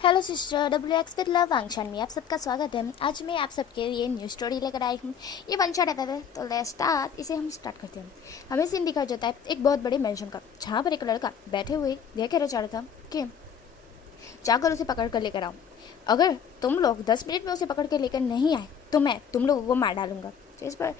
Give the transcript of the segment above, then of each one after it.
Hello sister, WX with love function में आप सबका स्वागत है। आज मैं आप सबके लिए न्यू स्टोरी लेकर आई हूँ। ये वन शॉट है तो लेट्स स्टार्ट। इसे हम स्टार्ट करते हैं। हमें सीन दिखाया जाता है एक बहुत बड़े मेंशन का, जहाँ पर एक लड़का बैठे हुए यह कहना चाह रहा था कि जाकर उसे पकड़ कर लेकर आओ। अगर तुम लोग 10 मिनट में उसे पकड़ कर लेकर नहीं आए तो मैं तुम लोग वो मार डालूंगा। तो इस पर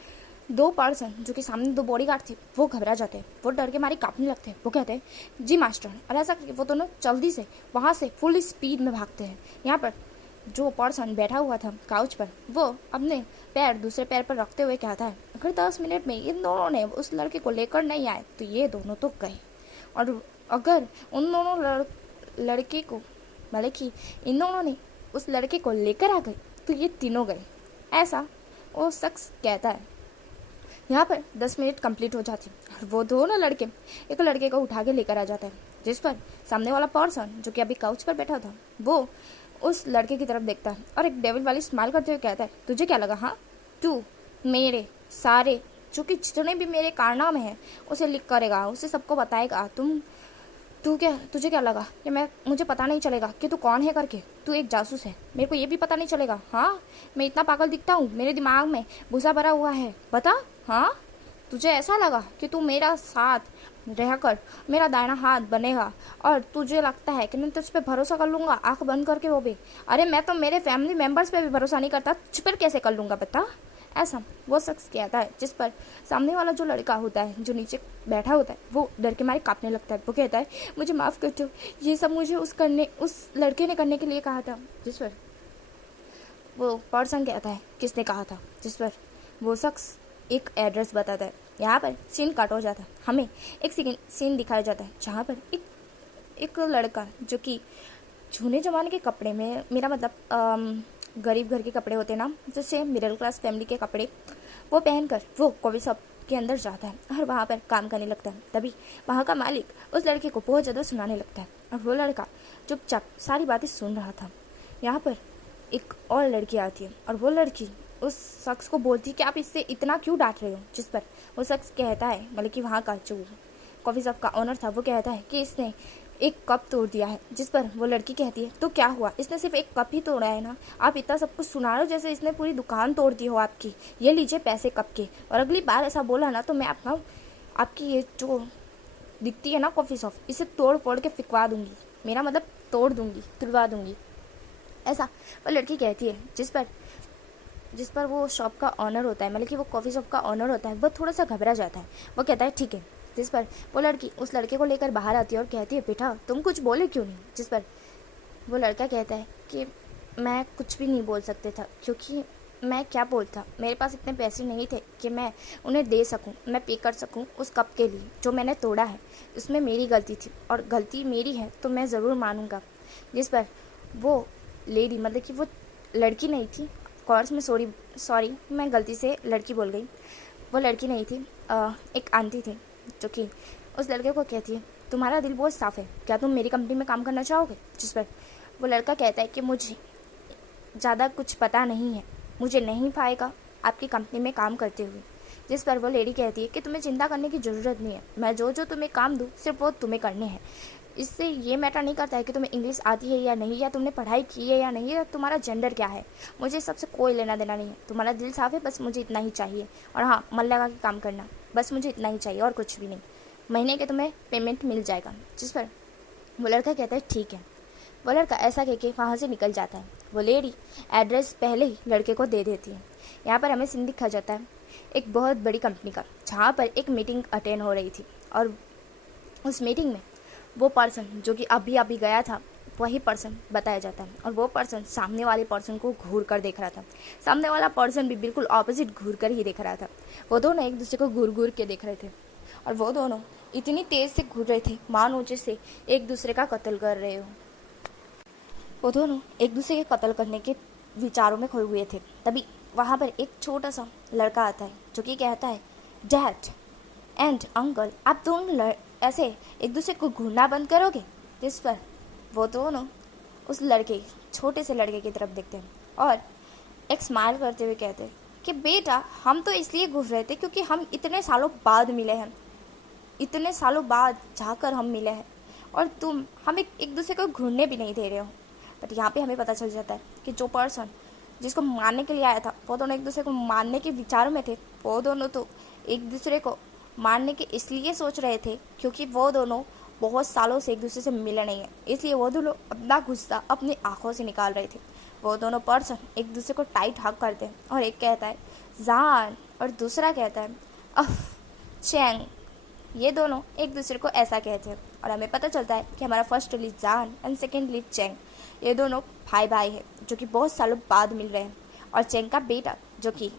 दो पर्सन जो कि सामने दो बॉडीगार्ड थे वो घबरा जाते हैं, वो डर के मारे कांपने लगते हैं। वो कहते हैं जी मास्टर। और ऐसा करके वो दोनों जल्दी से वहाँ से फुल स्पीड में भागते हैं। यहाँ पर जो पर्सन बैठा हुआ था काउच पर, वो अपने पैर दूसरे पैर पर रखते हुए कहता है अगर 10 मिनट में इन दोनों ने उस लड़के को लेकर नहीं आए तो ये दोनों तो गए, और अगर उन दोनों लड़के को मतलब कि इन दोनों ने उस लड़के को लेकर आ गए तो ये तीनों गए। ऐसा वो शख्स कहता है। यहाँ पर 10 मिनट कंप्लीट हो जाती और वो दोनों लड़के एक लड़के को उठा के लेकर आ जाते हैं, जिस पर सामने वाला पर्सन जो कि अभी काउच पर बैठा था वो उस लड़के की तरफ देखता है और एक डेविल वाली स्माइल करते हुए कहता है तुझे क्या लगा, हाँ तू मेरे सारे जो कि जितने भी मेरे कारनामे हैं उसे लिख करेगा, उसे सबको बताएगा। तुझे क्या लगा कि मुझे पता नहीं चलेगा कि तू कौन है करके? तू एक जासूस है, मेरे को ये भी पता नहीं चलेगा? हाँ, मैं इतना पागल दिखता हूँ, मेरे दिमाग में भूसा भरा हुआ है, बता। हाँ, तुझे ऐसा लगा कि तू मेरा साथ रहकर मेरा दाहिना हाथ बनेगा और तुझे लगता है कि मैं तुझ पे भरोसा कर लूँगा आंख बंद करके? वो भी अरे मैं तो मेरे फैमिली मेम्बर्स पे भी भरोसा नहीं करता, तुझ पर कैसे कर लूँगा बता। ऐसा वो शख्स कहता है, जिस पर सामने वाला जो लड़का होता है जो नीचे बैठा होता है वो डर के मारे कांपने लगता है। वो कहता है मुझे माफ़ कर दो, ये सब मुझे उस लड़के ने करने के लिए कहा था। जिस पर वो पर्सन कहता है किसने कहा था? जिस पर वो शख्स एक एड्रेस बताता है। यहाँ पर सीन कट हो जाता है, हमें एक सीन दिखाया जाता है जहाँ पर एक लड़का जो कि जूने ज़माने के कपड़े में, मेरा मतलब गरीब घर के कपड़े होते ना, जैसे मिडिल क्लास फैमिली के कपड़े, वो पहनकर वो कॉफी शॉप के अंदर जाता है और वहाँ पर काम करने लगता है। तभी वहाँ का मालिक उस लड़के को बहुत ज़्यादा सुनाने लगता है और वो लड़का चुपचाप सारी बातें सुन रहा था। यहाँ पर एक और लड़की आती है और वो लड़की उस शख्स को बोलती है कि आप इससे इतना क्यों डांट रहे हो? जिस पर वो शख्स कहता है, मतलब कि वहाँ का जो कॉफ़ी शॉप का ऑनर था वो कहता है कि इसने एक कप तोड़ दिया है। जिस पर वो लड़की कहती है तो क्या हुआ, इसने सिर्फ एक कप ही तोड़ा है ना, आप इतना सब कुछ सुना रहे हो जैसे इसने पूरी दुकान तोड़ दी हो आपकी। ये लीजिए पैसे कप के, और अगली बार ऐसा बोला ना तो मैं आपकी ये जो दिखती है ना कॉफ़ी शॉप, इसे तोड़ फोड़ के फिकवा दूंगी, मेरा मतलब तोड़ दूंगी, तुड़वा दूंगी। ऐसा वो लड़की कहती है। जिस पर वो शॉप का ऑनर होता है, मतलब कि वो कॉफ़ी शॉप का ऑनर होता है, वो थोड़ा सा घबरा जाता है। वो कहता है ठीक है। जिस पर वो लड़की उस लड़के को लेकर बाहर आती है और कहती है बेटा तुम कुछ बोले क्यों नहीं? जिस पर वो लड़का कहता है कि मैं कुछ भी नहीं बोल सकते था, क्योंकि मैं क्या बोलता, मेरे पास इतने पैसे नहीं थे कि मैं उन्हें दे सकूं, मैं पे कर सकूं उस कप के लिए जो मैंने तोड़ा है। उसमें मेरी गलती थी और गलती मेरी है तो मैं ज़रूर मानूंगा। जिस पर वो लेडी, मतलब कि वो लड़की नहीं थी, कोर्स में सॉरी मैं गलती से लड़की बोल गई, वो लड़की नहीं थी, एक आंटी थी जो कि उस लड़के को कहती है तुम्हारा दिल बहुत साफ़ है, क्या तुम मेरी कंपनी में काम करना चाहोगे? जिस पर वो लड़का कहता है कि मुझे ज़्यादा कुछ पता नहीं है, मुझे नहीं पाएगा आपकी कंपनी में काम करते हुए। जिस पर वो लेडी कहती है कि तुम्हें चिंता करने की ज़रूरत नहीं है, मैं जो तुम्हें काम दूँ सिर्फ वो तुम्हें करने हैं। इससे ये मैटर नहीं करता है कि तुम्हें इंग्लिश आती है या नहीं, या तुमने पढ़ाई की है या नहीं, या तुम्हारा जेंडर क्या है, मुझे सबसे कोई लेना देना नहीं है। तुम्हारा दिल साफ़ है, बस मुझे इतना ही चाहिए। और हाँ, मन लगा के काम करना, बस मुझे इतना ही चाहिए और कुछ भी नहीं। महीने के तुम्हें पेमेंट मिल जाएगा। जिस पर वो लड़का कहता है ठीक है। वो लड़का ऐसा कह के वहाँ से निकल जाता है। वो लेडी एड्रेस पहले ही लड़के को दे देती है। यहाँ पर हमें सीन दिखा जाता है एक बहुत बड़ी कंपनी का, जहाँ पर एक मीटिंग अटेंड हो रही थी और उस मीटिंग में वो पर्सन जो कि अभी गया था वही पर्सन बताया जाता है, और वो पर्सन सामने वाले पर्सन को घूर कर देख रहा था। सामने वाला पर्सन भी बिल्कुल ऑपोजिट घूर कर ही देख रहा था। वो दोनों एक दूसरे को घूर के देख रहे थे और वो दोनों इतनी तेज़ से घूर रहे थे मानो जैसे एक दूसरे का कत्ल कर रहे हो। वो दोनों एक दूसरे के कत्ल करने के विचारों में खोए हुए थे। तभी वहाँ पर एक छोटा सा लड़का आता है जो कि कहता है डैड एंड अंकल, आप दोनों ऐसे एक दूसरे को घूरना बंद करोगे? जिस पर वो दोनों उस छोटे से लड़के की तरफ देखते हैं और एक स्माइल करते हुए कहते हैं कि बेटा हम तो इसलिए घूर रहे थे क्योंकि हम इतने सालों बाद मिले हैं, इतने सालों बाद जाकर हम मिले हैं, और तुम हम एक दूसरे को घूरने भी नहीं दे रहे हो। बट यहाँ पे हमें पता चल जाता है कि जो पर्सन जिसको मारने के लिए आया था वो दोनों एक दूसरे को मारने के विचारों में थे। वो दोनों तो एक दूसरे को मारने के इसलिए सोच रहे थे क्योंकि वो दोनों बहुत सालों से एक दूसरे से मिले नहीं हैं, इसलिए वो दोनों अपना गुस्सा अपनी आंखों से निकाल रहे थे। वो दोनों पर्सन एक दूसरे को टाइट हग करते हैं और एक कहता है जान और दूसरा कहता है अफ चैंग। ये दोनों एक दूसरे को ऐसा कहते हैं और हमें पता चलता है कि हमारा फर्स्ट लीड जान एंड सेकेंड लीड चैंग, ये दोनों भाई भाई हैं जो कि बहुत सालों बाद मिल रहे हैं। और चैंग का बेटा जो कि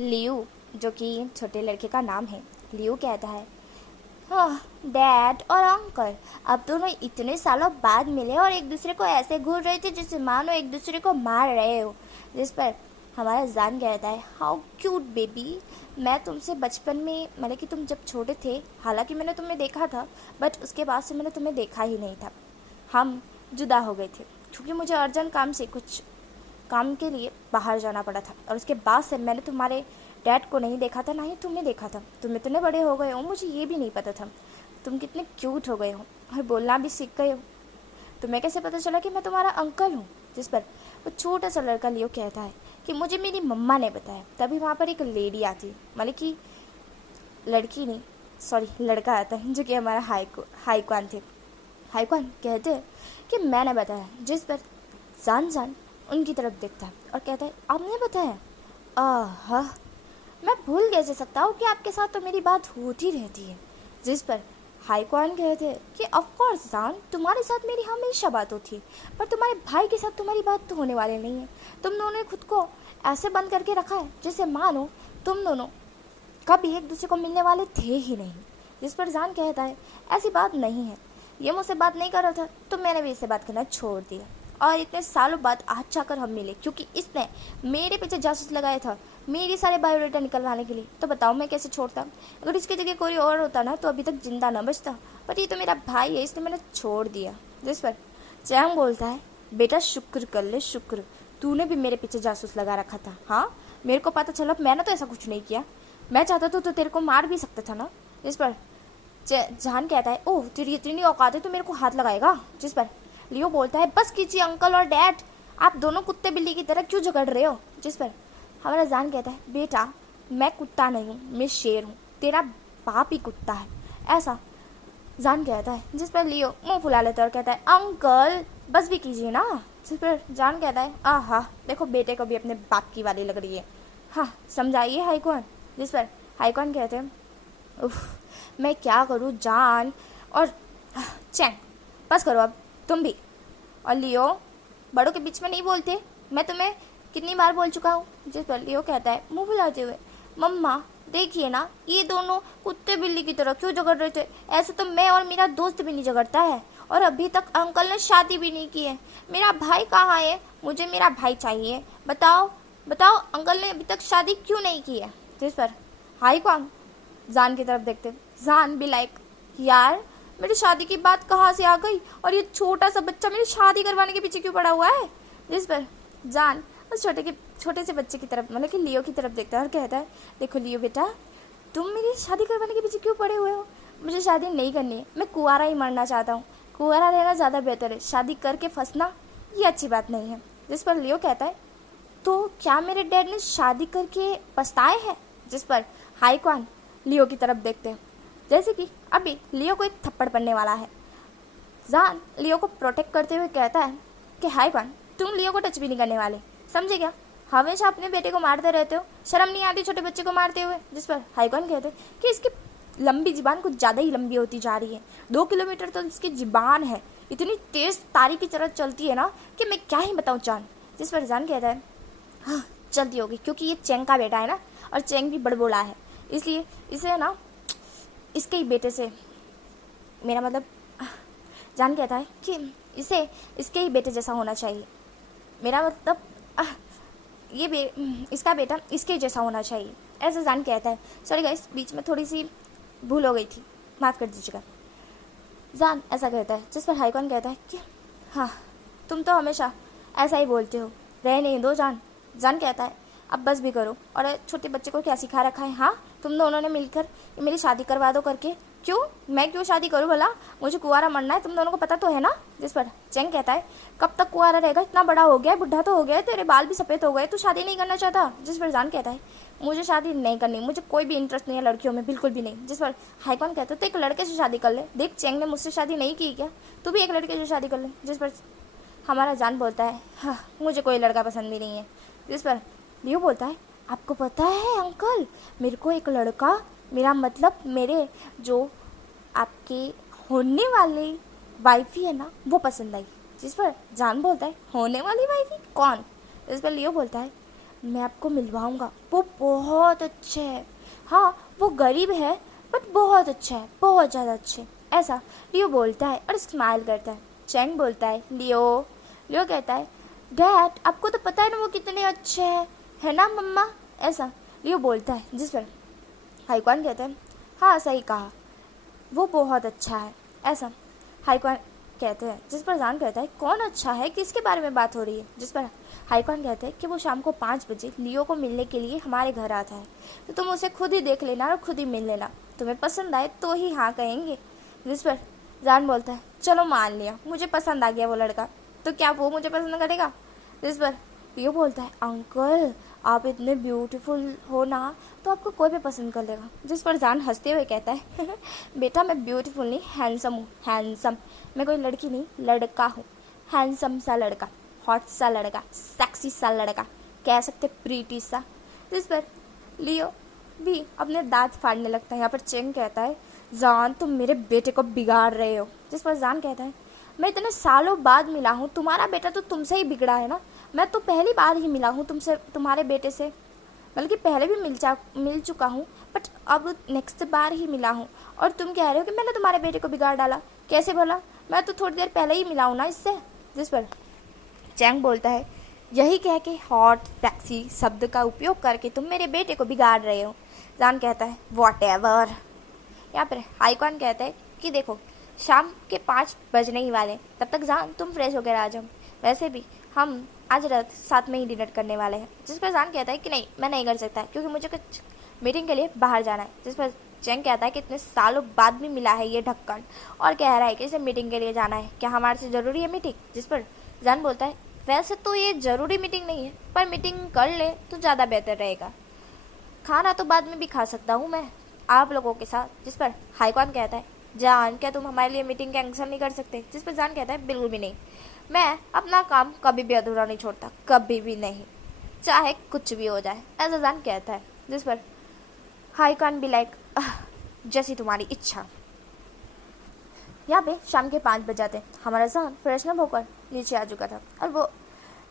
लियू, जो कि छोटे लड़के का नाम है, लियू कहता है हाँ डैड और अंकल अब दोनों इतने सालों बाद मिले और एक दूसरे को ऐसे घूर रहे थे जैसे मानो एक दूसरे को मार रहे हो। जिस पर हमारा जान कहता है हाउ क्यूट बेबी, मैं तुमसे बचपन में मतलब कि तुम जब छोटे थे, हालांकि मैंने तुम्हें देखा था बट उसके बाद से मैंने तुम्हें देखा ही नहीं था। हम जुदा हो गए थे क्योंकि मुझे अर्जेंट काम से कुछ काम के लिए बाहर जाना पड़ा था और उसके बाद से मैंने तुम्हारे डैड को नहीं देखा था, ना ही तुम्हें देखा था। तुम इतने बड़े हो गए हो मुझे ये भी नहीं पता था। तुम कितने क्यूट हो गए हो और बोलना भी सीख गए हो। तुम्हें कैसे पता चला कि मैं तुम्हारा अंकल हूँ? जिस पर वो छोटा सा लड़का लियो कहता है कि मुझे मेरी मम्मा ने बताया। तभी वहाँ पर एक लेडी आती, मतलब कि लड़की नहीं सॉरी लड़का आता है जो कि हमारा हाईक्वान थे। हाईक्वान कहते हैं कि मैंने बताया। जिस पर जान उनकी तरफ देखता है और कहता है आपने बताया? आहा, मैं भूल कैसे सकता हूँ कि आपके साथ तो मेरी बात होती रहती है। जिस पर हाईक्वान कहते हैं कि ऑफ कोर्स जान, तुम्हारे साथ मेरी हमेशा बात होती है पर तुम्हारे भाई के साथ तुम्हारी बात तो होने वाली नहीं है। तुम दोनों ने खुद को ऐसे बंद करके रखा है जैसे मानो तुम दोनों कभी एक दूसरे को मिलने वाले थे ही नहीं। जिस पर जान कहता है ऐसी बात नहीं है, ये मुझसे बात नहीं कर रहा था तो मैंने भी इससे बात करना छोड़ दिया और इतने सालों बाद आज जाकर हम मिले क्योंकि इसने मेरे पीछे जासूस लगाया था मेरी सारे बायोडाटा निकलवाने के लिए। तो बताओ मैं कैसे छोड़ता? अगर इसकी जगह कोई और होता ना तो अभी तक जिंदा न बचता, पर ये तो मेरा भाई है इसलिए मैंने छोड़ दिया। जिस पर चैंग बोलता है बेटा शुक्र कर ले शुक्र, तूने भी मेरे पीछे जासूस लगा रखा था। हाँ मेरे को पता चला, मैंने तो ऐसा कुछ नहीं किया, मैं चाहता तो तेरे को मार भी सकता था ना। जिस पर जान कहता है ओह तेरी इतनी औकात है तो मेरे को हाथ लगाएगा। जिस पर लियो बोलता है बस कीजिए अंकल और डैड, आप दोनों कुत्ते बिल्ली की तरह क्यों झगड़ रहे हो। जिस पर हमारा जान कहता है बेटा मैं कुत्ता नहीं हूँ, मैं शेर हूँ, तेरा बाप ही कुत्ता है ऐसा जान कहता है। जिस पर लियो मुंह फुला लेता है और कहता है अंकल बस भी कीजिए ना। जिस पर जान कहता है आहा देखो बेटे को भी अपने बाप की वाली लग रही है, हाँ समझाइए हाईक्वान। जिस पर हाईक्वान कहते हैं उफ मैं क्या करूँ जान और चैंग, बस करो अब तुम भी। और लियो बड़ों के बीच में नहीं बोलते, मैं तुम्हें कितनी बार बोल चुका हूँ। जिस पर लियो कहता है मुंह फुलाते हुए मम्मा देखिए ना ये दोनों कुत्ते बिल्ली की तरह क्यों झगड़ रहे थे, ऐसे तो मैं और मेरा दोस्त भी नहीं झगड़ता है और अभी तक अंकल ने शादी भी नहीं की है। मेरा भाई कहाँ है? मुझे मेरा भाई चाहिए, बताओ बताओ अंकल ने अभी तक शादी क्यों नहीं की है। जिस पर हाईक्वान जान की तरफ देखते, जान भी लाइक यार मेरी शादी की बात कहाँ से आ गई और ये छोटा सा बच्चा मेरी शादी करवाने के पीछे क्यों पड़ा हुआ है। जिस पर जान उस छोटे से बच्चे की तरफ मतलब कि लियो की तरफ देखता है और कहता है देखो लियो बेटा तुम मेरी शादी करवाने के पीछे क्यों पड़े हुए हो, मुझे शादी नहीं करनी है, मैं कुंवारा ही मरना चाहता हूँ, कुंवारा रहना ज़्यादा बेहतर है, शादी करके फंसना ये अच्छी बात नहीं है। जिस पर लियो कहता है तो क्या मेरे डैड ने शादी करके पछताए हैं। जिस पर हाईक्वान लियो की तरफ देखते हैं जैसे कि अभी लियो को एक थप्पड़ पड़ने वाला है। जान लियो को प्रोटेक्ट करते हुए कहता है कि हाईक्वान तुम लियो को टच भी नहीं करने वाले, समझे क्या? हमेशा अपने बेटे को मारते रहते हो, शर्म नहीं आती छोटे बच्चे को मारते हुए। जिस पर हाईक्वान कहते हैं कि इसकी लंबी जीबान कुछ ज़्यादा ही लंबी होती जा रही है, 2 किलोमीटर तो इसकी जीबान है, इतनी तेज तारी की तरह चलती है ना कि मैं क्या ही बताऊँ जान। जिस पर जान कहता है हाँ चलती होगी क्योंकि ये चैंग का बेटा है ना और चैंग भी बड़बोला है, इसलिए इसे ना इसके ही बेटे से मेरा मतलब जान कहता है कि इसे इसके ही बेटे जैसा होना चाहिए, मेरा मतलब इसका बेटा इसके जैसा होना चाहिए, ऐसा जान कहता है। सॉरी गाइस बीच में थोड़ी सी भूल हो गई थी, माफ़ कर दीजिएगा। जान ऐसा कहता है। जिस पर हाईक्वान कहता है कि हाँ तुम तो हमेशा ऐसा ही बोलते हो, रह नहीं दो जान। जान कहता है अब बस भी करो और छोटे बच्चे को क्या सिखा रखा है, हाँ तुम दोनों ने मिलकर मेरी शादी करवा दो करके, क्यों, मैं क्यों शादी करूँ भला, मुझे कुंवारा मरना है, तुम दोनों को पता तो है ना। जिस पर चेंग कहता है कब तक कुंवारा रहेगा, इतना बड़ा हो गया है, बुढ़ा तो हो गया है, तेरे बाल भी सफ़ेद हो गए, तू शादी नहीं करना चाहता। जिस पर जान कहता है मुझे शादी नहीं करनी, मुझे कोई भी इंटरेस्ट नहीं है लड़कियों में, बिल्कुल भी नहीं। जिस पर हाईकॉन कहता है तो एक लड़के से शादी कर ले, देख चेंग ने मुझसे शादी नहीं की क्या, तू भी एक लड़के से शादी कर ले। जिस पर हमारा जान बोलता है हाँ मुझे कोई लड़का पसंद भी नहीं है। जिस पर लियो बोलता है आपको पता है अंकल, मेरे को एक लड़का, मेरा मतलब मेरे जो आपके होने वाली वाइफी है ना वो पसंद आई। जिस पर जान बोलता है होने वाली वाइफी कौन। इस पर लियो बोलता है मैं आपको मिलवाऊंगा, वो बहुत अच्छे है, हाँ वो गरीब है बट बहुत अच्छा है, बहुत ज़्यादा अच्छे, ऐसा लियो बोलता है और स्माइल करता है। चैंग बोलता है लियो कहता है डैड आपको तो पता है ना वो कितने अच्छे हैं, है ना मम्मा, ऐसा लियो बोलता है। जिस पर हाईकॉन कहता है हाँ सही कहा, वो बहुत अच्छा है, ऐसा हाईकॉन कहते हैं। जिस पर जान कहता है कौन अच्छा है, किसके बारे में बात हो रही है। जिस पर हाईकॉन कहते हैं कि वो शाम को 5 बजे लियो को मिलने के लिए हमारे घर आता है, तो तुम उसे खुद ही देख लेना और खुद ही मिल लेना, तुम्हें पसंद आए तो ही हाँ कहेंगे। जिस पर जान बोलता है चलो मान लिया, मुझे पसंद आ गया वो लड़का, तो क्या वो मुझे पसंद करेगा। जिस पर लियो बोलता है अंकल आप इतने ब्यूटीफुल हो ना तो आपको कोई भी पसंद कर लेगा। जिस पर जान हंसते हुए कहता है बेटा मैं ब्यूटीफुल नहीं हैंडसम हूँ, हैंडसम, मैं कोई लड़की नहीं लड़का हूँ, हैंडसम सा लड़का, हॉट सा लड़का, सेक्सी सा लड़का, कह सकते प्रीटी सा। जिस पर लियो भी अपने दांत फाड़ने लगता है। यहाँ पर चेंग कहता है जान तुम मेरे बेटे को बिगाड़ रहे हो। जिस पर जान कहता है मैं इतने सालों बाद मिला हूँ, तुम्हारा बेटा तो तुमसे ही बिगड़ा है ना, मैं तो पहली बार ही मिला हूँ तुमसे, तुम्हारे बेटे से, बल्कि पहले भी मिल चुका हूँ बट अब नेक्स्ट बार ही मिला हूँ, और तुम कह रहे हो कि मैंने तुम्हारे बेटे को बिगाड़ डाला, कैसे भला, मैं तो थोड़ी देर पहले ही मिला हूँ ना इससे। जिस पर चैंग बोलता है यही कह के हॉट सेक्सी शब्द का उपयोग करके तुम मेरे बेटे को बिगाड़ रहे हो। जान कहता है वॉट एवर। यहाँ पर हाईकॉन कहता है कि देखो शाम के 5 बजने ही वाले, तब तक जान तुम फ्रेश होकर आ जाओ, वैसे भी हम आज रात साथ में ही डिनर करने वाले हैं। जिस पर जान कहता है कि नहीं मैं नहीं कर सकता क्योंकि मुझे कुछ मीटिंग के लिए बाहर जाना है। जिस पर चैंग कहता है कि इतने सालों बाद भी मिला है ये ढक्कन और कह रहा है कि इसे मीटिंग के लिए जाना है, क्या हमारे से ज़रूरी है मीटिंग। जिस पर जान बोलता है वैसे तो ये ज़रूरी मीटिंग नहीं है पर मीटिंग कर ले तो ज़्यादा बेहतर रहेगा, खाना तो बाद में भी खा सकता हूँ मैं आप लोगों के साथ। जिस पर हाईकॉन कहता है जान क्या तुम हमारे लिए मीटिंग कैंसिल नहीं कर सकते। जिस पर जान कहता है बिल्कुल भी नहीं, मैं अपना काम कभी भी अधूरा नहीं छोड़ता, कभी भी नहीं, चाहे कुछ भी हो जाए, ऐसा जान कहता है। जिस पर हाईकॉन बी लाइक जैसी तुम्हारी इच्छा। यहाँ पे शाम के 5 बज जाते हमारा जान फ्रेशनअप होकर नीचे आ चुका था और वो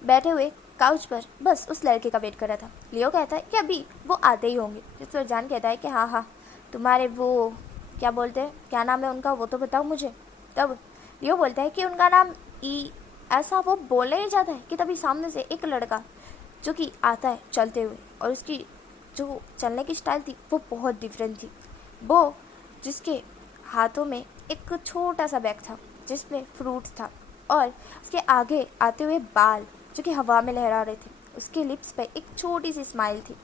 बैठे हुए काउच पर बस उस लड़के का वेट कर रहा था। लियो कहता है कि अभी वो आते ही होंगे। जिस पर जान कहता है कि हाँ हाँ तुम्हारे वो क्या बोलते हैं, क्या नाम है उनका वो तो बताओ मुझे। तब लियो बोलता है कि उनका नाम ई, ऐसा वो बोलने ही जाता है कि तभी सामने से एक लड़का जो कि आता है चलते हुए, और उसकी जो चलने की स्टाइल थी वो बहुत डिफरेंट थी। वो जिसके हाथों में एक छोटा सा बैग था जिसमें फ्रूट्स था, और उसके आगे आते हुए बाल जो कि हवा में लहरा रहे थे, उसके लिप्स पे एक छोटी सी स्माइल थी,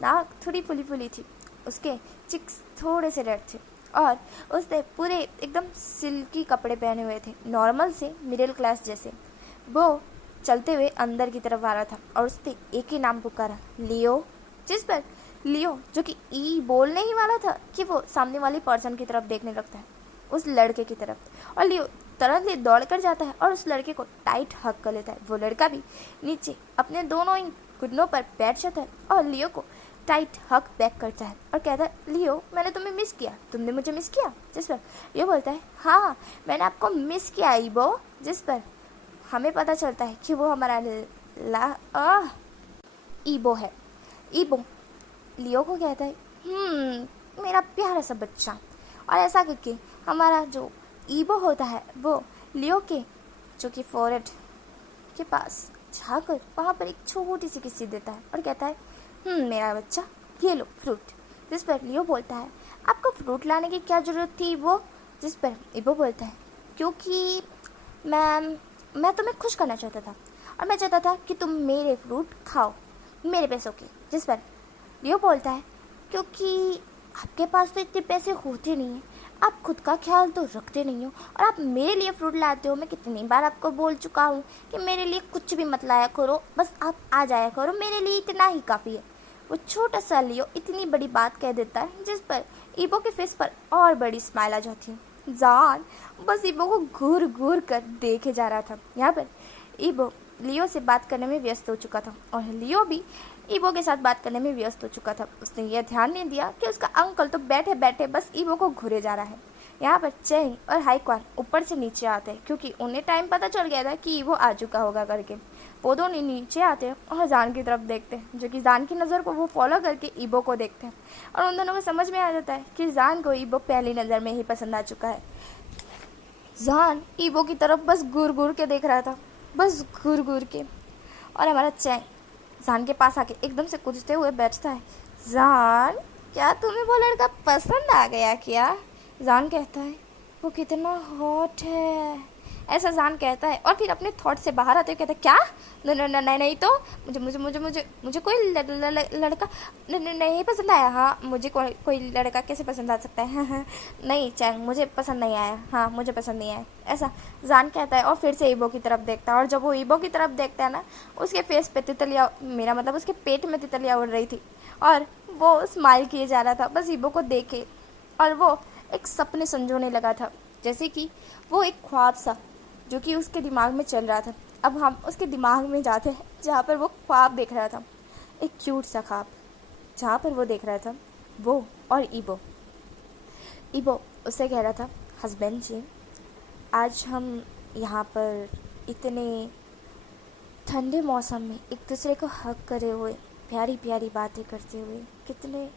नाक थोड़ी फुली फुली थी, उसके चिक्स थोड़े से रेड थे, और उसने पूरे एकदम सिल्की कपड़े पहने हुए थे, नॉर्मल से मिडिल क्लास जैसे। वो चलते हुए अंदर की तरफ आ रहा था और उसने एक ही नाम पुकारा लियो। जिस पर लियो जो कि ई बोलने ही वाला था कि वो सामने वाली पर्सन की तरफ देखने लगता है, उस लड़के की तरफ, और लियो तुरंत ही दौड़ कर जाता है और उस लड़के को टाइट हक कर लेता है। वो लड़का भी नीचे अपने दोनों ही घुटनों पर बैठ जाता है और लियो को टाइट हक बैक करता है और कहता है लियो मैंने तुम्हें मिस किया, तुमने मुझे मिस किया। जिस पर लियो बोलता है हाँ मैंने आपको मिस किया ईबो। जिस पर हमें पता चलता है कि वो हमारा ईबो है। ईबो लियो को कहता है मेरा प्यारा सा बच्चा, और ऐसा करके हमारा जो ईबो होता है वो लियो के जो कि फोरहेड के पास जाकर वहाँ पर एक छोटी सी किस्सी देता है और कहता है मेरा बच्चा ये लो फ्रूट। जिस पर लियो बोलता है आपको फ्रूट लाने की क्या ज़रूरत थी ईबो। जिस पर ईबो बोलता है क्योंकि मैं तुम्हें खुश करना चाहता था और मैं चाहता था कि तुम मेरे फ्रूट खाओ मेरे पैसों के। जिस पर लियो बोलता है क्योंकि आपके पास तो इतने पैसे होते नहीं हैं, आप खुद का ख्याल तो रखते नहीं हो और आप मेरे लिए फ्रूट लाते हो। मैं कितनी बार आपको बोल चुका हूँ कि मेरे लिए कुछ भी मत लाया करो, बस आप आ जाया करो, मेरे लिए इतना ही काफ़ी है। वो छोटा सा लियो इतनी बड़ी बात कह देता है जिस पर ईबो के फेस पर और बड़ी स्माइल आ जाती है। जान बस ईबो को घूर घूर कर देखे जा रहा था। यहाँ पर ईबो लियो से बात करने में व्यस्त हो चुका था और लियो भी ईबो के साथ बात करने में व्यस्त हो चुका था। उसने यह ध्यान नहीं दिया कि उसका अंकल तो बैठे बैठे बस ईबो को घूरे जा रहा है। यहाँ पर चेंग और हाईक्वान ऊपर से नीचे आते हैं क्योंकि उन्हें टाइम पता चल गया था कि ईबो आ चुका होगा करके। वो दोनों नीचे आते हैं और जान की तरफ देखते हैं, जो कि जान की नज़र को वो फॉलो करके ईबो को देखते हैं और उन दोनों को समझ में आ जाता है कि जान को ईबो पहली नज़र में ही पसंद आ चुका है। जान ईबो की तरफ बस घूर घूर के देख रहा था, बस घूर घूर के। और हमारा चैंग जान के पास आके एकदम से कूदते हुए बैठता है। जान क्या तुम्हें वो लड़का पसंद आ गया क्या? जान कहता है वो कितना हॉट है, ऐसा जान कहता है और फिर अपने थॉट से बाहर आते हुए कहता है क्या? नहीं नहीं तो मुझे मुझे मुझे मुझे मुझे कोई लड़का नहीं पसंद आया। हाँ मुझे कोई लड़का कैसे पसंद आ सकता है? हाँ नहीं चैंग मुझे पसंद नहीं आया, हाँ मुझे पसंद नहीं आया, ऐसा जान कहता है और फिर से ईबो की तरफ देखता है। और जब वो ईबो की तरफ देखता है ना, उसके फेस पे तितलियाँ, मेरा मतलब उसके पेट में तितलियाँ उड़ रही थी और वो स्माइल किए जा रहा था बस ईबो को देखे। और वो एक सपने संजोने लगा था, जैसे कि वो एक ख्वाब सा जो कि उसके दिमाग में चल रहा था। अब हम उसके दिमाग में जाते हैं जहाँ पर वो ख्वाब देख रहा था, एक क्यूट सा ख्वाब जहाँ पर वो देख रहा था वो और ईबो। ईबो उससे कह रहा था हस्बैंड जी, आज हम यहाँ पर इतने ठंडे मौसम में एक दूसरे को हग करे हुए, प्यारी प्यारी बातें करते हुए, कितने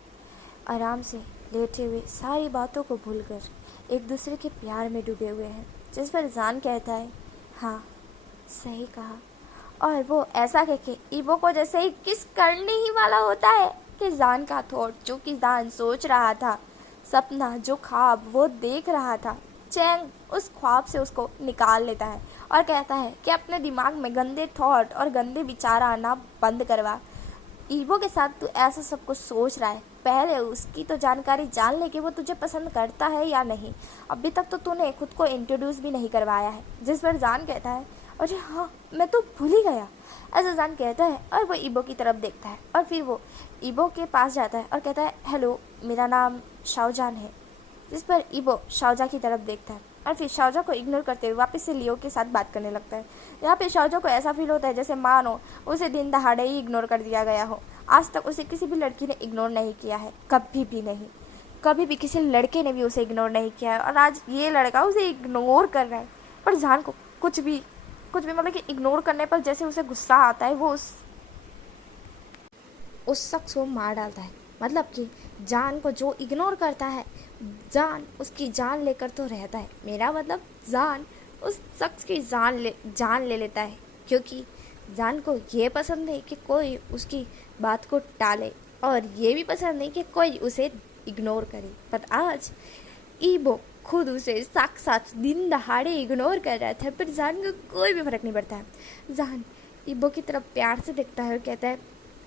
आराम से लेटे हुए, सारी बातों को भूलकर एक दूसरे के प्यार में डूबे हुए हैं। जिस पर जान कहता है हाँ सही कहा। और वो ऐसा कह के ईबो को जैसे ही किस करने ही वाला होता है कि जान का थॉट, जो कि जान सोच रहा था, सपना, जो ख्वाब वो देख रहा था, चैंग उस ख्वाब से उसको निकाल लेता है और कहता है कि अपने दिमाग में गंदे थॉट और गंदे विचार आना बंद करवा। ईबो के साथ तू ऐसा सब कुछ सोच रहा है, पहले उसकी तो जानकारी जान ले कि वो तुझे पसंद करता है या नहीं। अभी तक तो तूने खुद को इंट्रोड्यूस भी नहीं करवाया है। जिस पर जान कहता है अरे हाँ मैं तो भूल ही गया, ऐसा जान कहता है और वो ईबो की तरफ देखता है और फिर वो ईबो के पास जाता है और कहता है हेलो मेरा नाम शाओजान है। जिस पर ईबो शाओजा की तरफ देखता है और फिर शाओजा को इग्नोर करते हुए वापस से लियो के साथ बात करने लगता है। यहाँ पे शाओजा को ऐसा फील होता है जैसे मानो उसे दिन दहाड़े ही इग्नोर कर दिया गया हो। आज तक उसे किसी भी लड़की ने इग्नोर नहीं किया है, कभी भी नहीं, कभी भी किसी लड़के ने भी उसे इग्नोर नहीं किया है और आज ये लड़का उसे इग्नोर कर रहा है। पर जान को कुछ भी मतलब कि इग्नोर करने पर जैसे उसे गुस्सा आता है, वो उस शख्स को मार डालता है। मतलब कि जान को जो इग्नोर करता है, जान उसकी जान लेकर तो रहता है। मेरा मतलब जान उस शख्स की जान ले लेता है, क्योंकि जान को ये पसंद है कि कोई उसकी बात को टाले और ये भी पसंद नहीं कि कोई उसे इग्नोर करे। पर आज ईबो खुद उसे साक्षात दिन दहाड़े इग्नोर कर रहा था, पर जान को कोई भी फर्क नहीं पड़ता है। जान ईबो की तरफ प्यार से देखता है और कहता है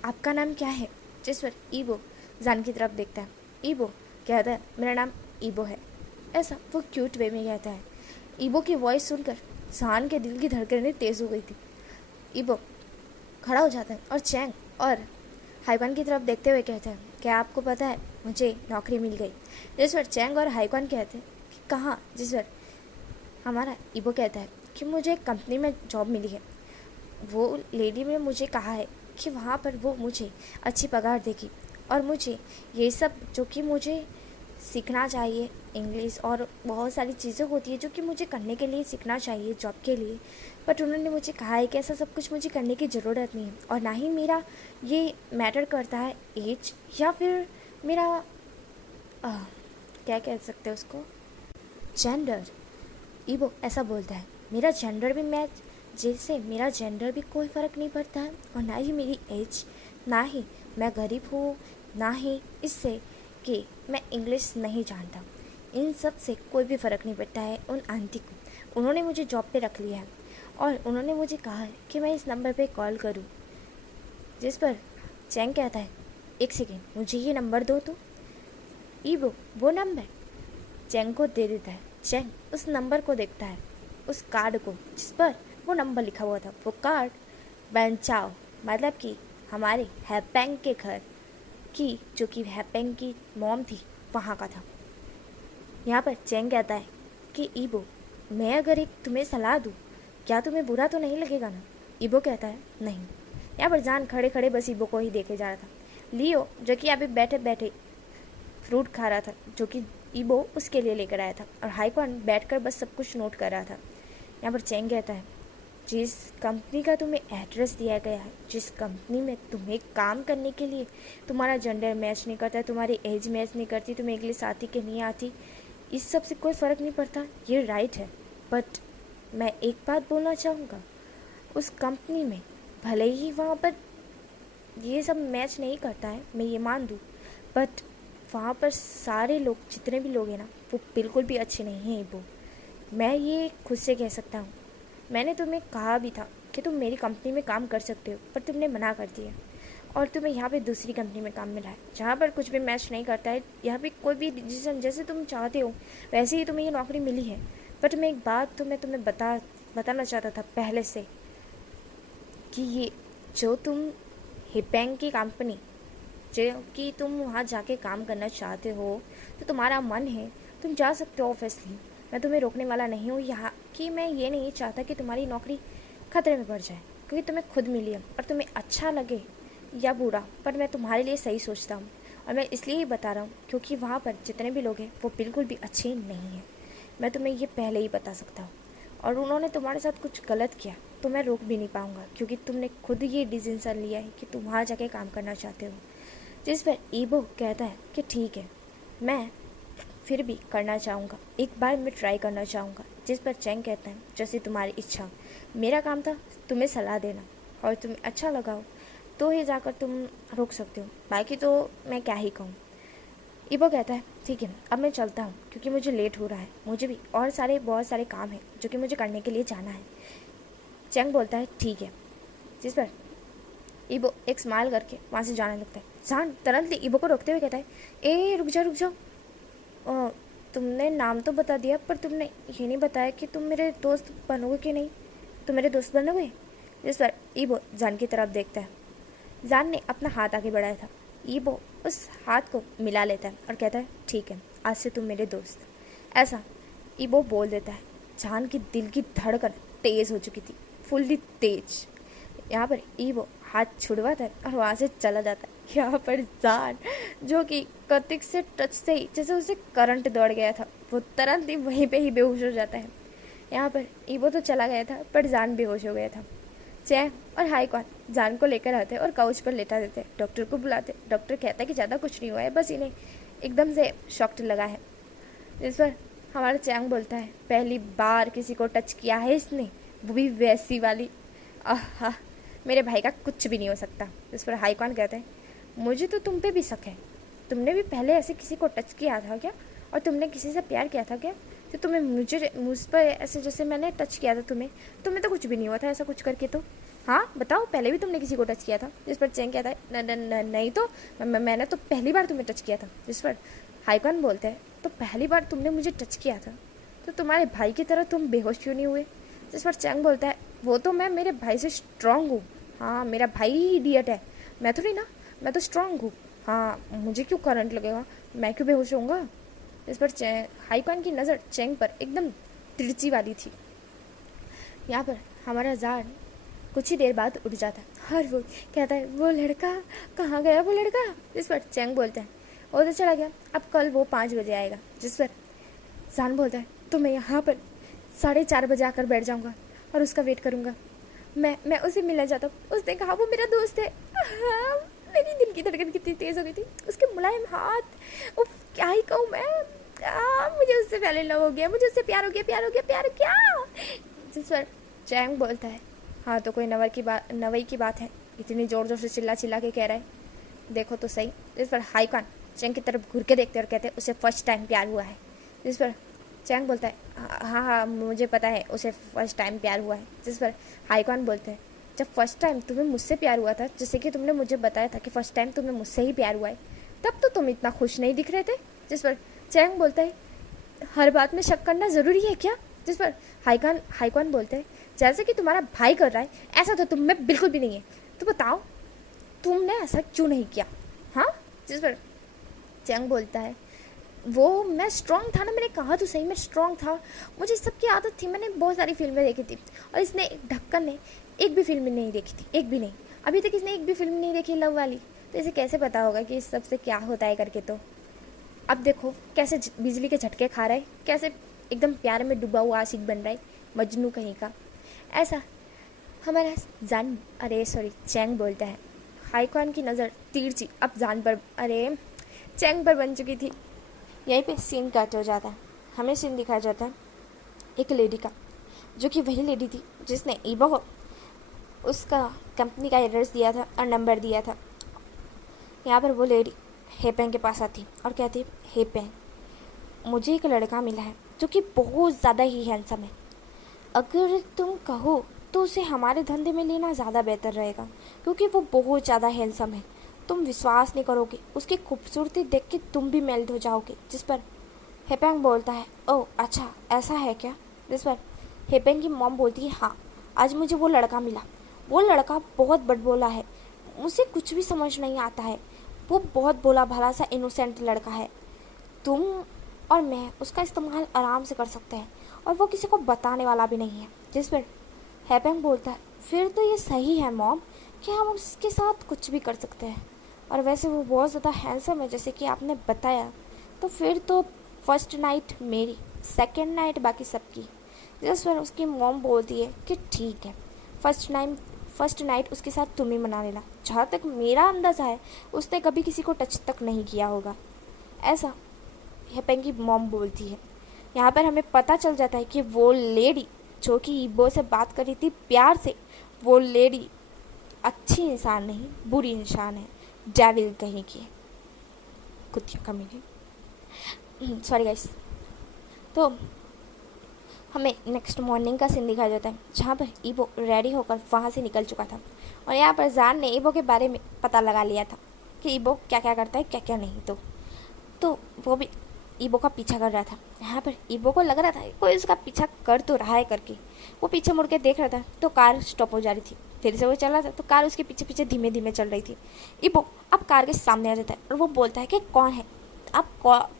आपका नाम क्या है? जिस पर ईबो जान की तरफ देखता है। ईबो कहता है मेरा नाम ईबो है, ऐसा वो क्यूट वे में कहता है। ईबो की वॉइस सुनकर जान के दिल की धड़कनें तेज़ हो गई थी। ईबो खड़ा हो जाता है और चैंग और हाईक्वान की तरफ देखते हुए कहता है क्या आपको पता है मुझे नौकरी मिल गई? जिस पर चैंग और हाईक्वान कहते हैं कि कहाँ? जिस पर हमारा ईबो कहता है कि मुझे एक कंपनी में जॉब मिली है, वो लेडी ने मुझे कहा है कि वहाँ पर वो मुझे अच्छी पगार देगी और मुझे ये सब जो कि मुझे सीखना चाहिए, इंग्लिश और बहुत सारी चीज़ें होती है जो कि मुझे करने के लिए सीखना चाहिए जॉब के लिए। बट उन्होंने मुझे कहा है कि ऐसा सब कुछ मुझे करने की ज़रूरत नहीं है और ना ही मेरा ये मैटर करता है एज या फिर मेरा क्या कह सकते हैं उसको, जेंडर। ईबो ऐसा बोलता है मेरा जेंडर भी मैच, जैसे मेरा जेंडर भी कोई फ़र्क नहीं पड़ता है और ना ही मेरी एज, ना ही मैं गरीब हूँ, ना ही इससे कि मैं इंग्लिश नहीं जानता, इन सब से कोई भी फ़र्क नहीं पड़ता है उन आंटी को। उन्होंने मुझे जॉब पे रख लिया है और उन्होंने मुझे कहा है कि मैं इस नंबर पे कॉल करूं। जिस पर चैंग कहता है एक सेकेंड मुझे ये नंबर दो तो। ईबो वो नंबर चेंग को दे देता है। चेंग उस नंबर को देखता है, उस कार्ड को जिस पर वो नंबर लिखा हुआ था। वो कार्ड वेनचाओ मतलब कि हमारे हैपेंग के घर की, जो कि हैपेंग की मॉम थी, वहाँ का था। यहाँ पर चेंग कहता है कि ईबो, मैं अगर एक तुम्हें सलाह दूँ, क्या तुम्हें बुरा तो नहीं लगेगा ना? ईबो कहता है नहीं। यहाँ पर जान खड़े खड़े बस ईबो को ही देखे जा रहा था। लियो जो कि अभी बैठे बैठे फ्रूट खा रहा था, जो कि ईबो उसके लिए लेकर आया था, और हाईकॉन बैठकर बस सब कुछ नोट कर रहा था। यहाँ पर चेंग कहता है जिस कंपनी का तुम्हें एड्रेस दिया गया है, जिस कंपनी में तुम्हें काम करने के लिए तुम्हारा जेंडर मैच नहीं करता, तुम्हारी एज मैच नहीं करती, तुम्हें इंग्लिश आती कि नहीं आती, इस सब से कोई फ़र्क नहीं पड़ता, ये राइट है। बट मैं एक बात बोलना चाहूँगा, उस कंपनी में भले ही वहाँ पर ये सब मैच नहीं करता है, मैं ये मान दूँ, बट वहाँ पर सारे लोग, जितने भी लोग हैं ना, वो बिल्कुल भी अच्छे नहीं हैं। वो मैं ये खुद से कह सकता हूँ। मैंने तुम्हें कहा भी था कि तुम मेरी कंपनी में काम कर सकते हो, पर तुमने मना कर दिया, और तुम्हें यहाँ पे दूसरी कंपनी में काम मिला है जहाँ पर कुछ भी मैच नहीं करता है। यहाँ पे कोई भी डिसीजन जैसे तुम चाहते हो वैसे ही तुम्हें ये नौकरी मिली है। बट मैं एक बात तुम्हें बताना चाहता था पहले से, कि ये जो तुम हिपेंग की कंपनी, जो कि तुम वहाँ जाके काम करना चाहते हो, तो तुम्हारा मन है, तुम जा सकते हो ऑब्वियसली, मैं तुम्हें रोकने वाला नहीं हूँ। यहाँ कि मैं ये नहीं चाहता कि तुम्हारी नौकरी खतरे में पड़ जाए, क्योंकि तुम्हें खुद मिली है, और तुम्हें अच्छा लगे या बुरा, पर मैं तुम्हारे लिए सही सोचता हूँ। और मैं इसलिए ही बता रहा हूँ क्योंकि वहाँ पर जितने भी लोग हैं वो बिल्कुल भी अच्छे नहीं हैं, मैं तुम्हें ये पहले ही बता सकता हूँ। और उन्होंने तुम्हारे साथ कुछ गलत किया तो मैं रोक भी नहीं पाऊँगा, क्योंकि तुमने खुद ये डिसीजन लिया है कि तुम वहाँ जाके काम करना चाहते हो। जिस पर ईबो कहता है कि ठीक है, मैं फिर भी करना चाहूँगा, एक बार मैं ट्राई करना चाहूँगा। जिस पर चेंग कहता है जैसे तुम्हारी इच्छा, मेरा काम था तुम्हें सलाह देना, और तुम्हें अच्छा लगा हो तो ही जाकर तुम रोक सकते हो, बाकी तो मैं क्या ही कहूँ। ईबो कहता है ठीक है, अब मैं चलता हूँ क्योंकि मुझे लेट हो रहा है, मुझे भी और बहुत सारे काम हैं जो कि मुझे करने के लिए जाना है। चेंग बोलता है ठीक है। जिस पर ईबो एक स्माइल करके वहाँ से जाने लगता है। जान तुरंत ईबो को रोकते हुए कहता है ए रुक जाओ, तुमने नाम तो बता दिया, पर तुमने ये नहीं बताया कि तुम मेरे दोस्त बनोगे कि नहीं, तुम मेरे दोस्त बनोगे? जिस पर ईबो जान की तरफ देखता है। जान ने अपना हाथ आगे बढ़ाया था, ईबो उस हाथ को मिला लेता है और कहता है ठीक है, आज से तुम मेरे दोस्त, ऐसा ईबो बोल देता है। जान की दिल की धड़कन तेज़ हो चुकी थी, फुल्ली तेज। यहाँ पर ईबो हाथ छुड़वाता है और वहाँ से चला जाता है। यहाँ पर जान, जो कि कार्तिक से टच से ही जैसे उसे करंट दौड़ गया था, वो तुरंत ही वहीं पे ही बेहोश हो जाता है। यहाँ पर ईबो तो चला गया था, पर जान बेहोश हो गया था। चैंग और हाईकॉन जान को लेकर आते और काउच पर लेटा देते, डॉक्टर को बुलाते। डॉक्टर कहता है कि ज़्यादा कुछ नहीं हुआ है, बस इन्हें एकदम से शॉक लगा है। इस पर हमारा चैंग बोलता है पहली बार किसी को टच किया है इसने, वो भी वैसी वाली, आहा मेरे भाई का कुछ भी नहीं हो सकता। इस पर हाईकॉन कहते हैं मुझे तो तुम पे भी शक है, तुमने भी पहले ऐसे किसी को टच किया था क्या, और तुमने किसी से प्यार किया था क्या, तो तुम्हें मुझ पर ऐसे जैसे मैंने टच किया था तुम्हें तो कुछ भी नहीं हुआ था ऐसा कुछ करके, तो हाँ बताओ पहले भी तुमने किसी को टच किया था? जिस पर चेंग कहता है नहीं तो मैंने तो पहली बार तुम्हें टच किया था। जिस पर हाईकॉन बोलते हैं तो पहली बार तुमने मुझे टच किया था तो तुम्हारे भाई की तरह तुम बेहोश क्यों नहीं हुए? जिस पर चेंग बोलता है वो तो मैं मेरे भाई से स्ट्रांग हूँ, हाँ मेरा भाई ही इडियट है, मैं तो नहीं ना, मैं तो स्ट्रांग हूँ, हाँ मुझे क्यों करंट लगेगा, मैं क्यों बेहोश होऊंगा? इस पर हाईकॉन की नज़र चेंग पर एकदम तिरछी वाली थी। यहाँ पर हमारा जार कुछ ही देर बाद उठ जाता है और वो कहता है वो लड़का कहाँ गया, वो लड़का? जिस पर चेंग बोलता है वो तो चला गया, अब कल वो 5 बजे आएगा। जिस पर जान बोलता है तो मैं यहाँ पर 4:30 बजे आकर बैठ जाऊँगा और उसका वेट करूँगा, मैं उसे मिलना चाहता हूँ। उसने कहा वो मेरा दोस्त है। हाँ, मेरी दिल की धड़कन कितनी तेज़ हो गई थी, उसके मुलायम हाथ, वो क्या ही कहूँ मैं, मुझे उससे पहले लव हो गया, मुझे उससे प्यार हो गया। जिस पर चैंग बोलता है हाँ तो कोई नवई की बात है, इतनी ज़ोर से चिल्ला के कह रहा है, देखो तो सही। जिस पर हाईकॉन चैंग की तरफ घूर के देखते और कहते हैं उसे फर्स्ट टाइम प्यार हुआ है। जिस पर चैंग बोलता है हाँ मुझे पता है उसे फर्स्ट टाइम प्यार हुआ है। जिस पर हाईकॉन बोलते हैं जब फर्स्ट टाइम तुम्हें मुझसे प्यार हुआ था, जैसे कि तुमने मुझे बताया था कि फर्स्ट टाइम तुम्हें मुझसे ही प्यार हुआ है, तब तो तुम इतना खुश नहीं दिख रहे थे। जिस पर चैंग बोलता है हर बात में शक करना ज़रूरी है क्या? जिस पर हाईकॉन बोलते हैं, जैसे कि तुम्हारा भाई कर रहा है, ऐसा तो तुम में बिल्कुल भी नहीं है। तो बताओ तुमने ऐसा क्यों नहीं किया? हाँ? जिस पर चैंग बोलता है, वो मैं स्ट्रांग था ना, मैंने कहा तो सही, मैं स्ट्रांग था। मुझे इस सब की आदत थी, मैंने बहुत सारी फिल्में देखी थी। और इसने ढक्कन ने एक भी फिल्म नहीं देखी थी, एक भी नहीं। अभी तक इसने एक भी फिल्म नहीं देखी लव वाली, तो इसे कैसे पता होगा कि इस सब से क्या होता है करके। तो अब देखो कैसे बिजली के झटके खा रहा है, कैसे एकदम प्यार में डूबा हुआ आशिक बन रहा है, मजनू कहीं का। ऐसा हमारा चैंग बोलता है। हाईकॉन की नज़र तीर अब जान पर, चैंग पर बन चुकी थी। यहीं पे सीन कट हो जाता है। हमें सीन दिखाया जाता है एक लेडी का, जो कि वही लेडी थी जिसने ईबो को उसका कंपनी का एड्रेस दिया था और नंबर दिया था। यहाँ पर वो लेडी हेपेंग के पास आती और कहती, हेपेंग, मुझे एक लड़का मिला है जो कि बहुत ज़्यादा ही हैंडसम है। अगर तुम कहो तो उसे हमारे धंधे में लेना ज़्यादा बेहतर रहेगा, क्योंकि वो बहुत ज़्यादा हैंडसम है। तुम विश्वास नहीं करोगे, उसकी खूबसूरती देख के तुम भी मेल्ट हो जाओगे। जिस पर हेपेंग बोलता है, ओह अच्छा ऐसा है क्या? जिस पर हेपेंग की मॉम बोलती है, हाँ आज मुझे वो लड़का मिला। वो लड़का बहुत बड़बोला है, मुझे कुछ भी समझ नहीं आता है। वो बहुत भोला भाला सा इनोसेंट लड़का है। तुम और मैं उसका इस्तेमाल आराम से कर सकते हैं, और वो किसी को बताने वाला भी नहीं है। जिस पर हेपेंग बोलता है, फिर तो ये सही है मॉम कि हम उसके साथ कुछ भी कर सकते हैं, और वैसे वो बहुत ज़्यादा हैंडसम है जैसे कि आपने बताया। तो फिर तो फर्स्ट नाइट मेरी, सेकंड नाइट बाकी सबकी। जिस पर उसकी मॉम बोलती है कि ठीक है, फर्स्ट नाइट उसके साथ तुम ही मना लेना। जहाँ तक मेरा अंदाज़ा है उसने कभी किसी को टच तक नहीं किया होगा, ऐसा हेपेंग की मॉम बोलती है। यहाँ पर हमें पता चल जाता है कि वो लेडी जो कि ईबो से बात कर रही थी प्यार से, वो लेडी अच्छी इंसान नहीं, बुरी इंसान है, डेविल कहीं की, कुत्तिया कमीनी। Sorry guys. तो हमें नेक्स्ट मॉर्निंग का सीन दिखाया जाता है, जहाँ पर ईबो रेडी होकर वहाँ से निकल चुका था, और यहाँ पर जान ने ईबो के बारे में पता लगा लिया था कि ईबो क्या क्या करता है क्या क्या नहीं। तो वो भी ईबो का पीछा कर रहा था। यहाँ पर ईबो को लग रहा था कोई उसका पीछा कर तो रहा है करके। वो पीछे मुड़ के देख रहा था तो कार स्टॉप हो जा रही थी। फिर से वो चल रहा था तो कार उसके पीछे पीछे धीमे धीमे चल रही थी। ईबो अब कार के सामने आ जाता है और वो बोलता है कि कौन है आप,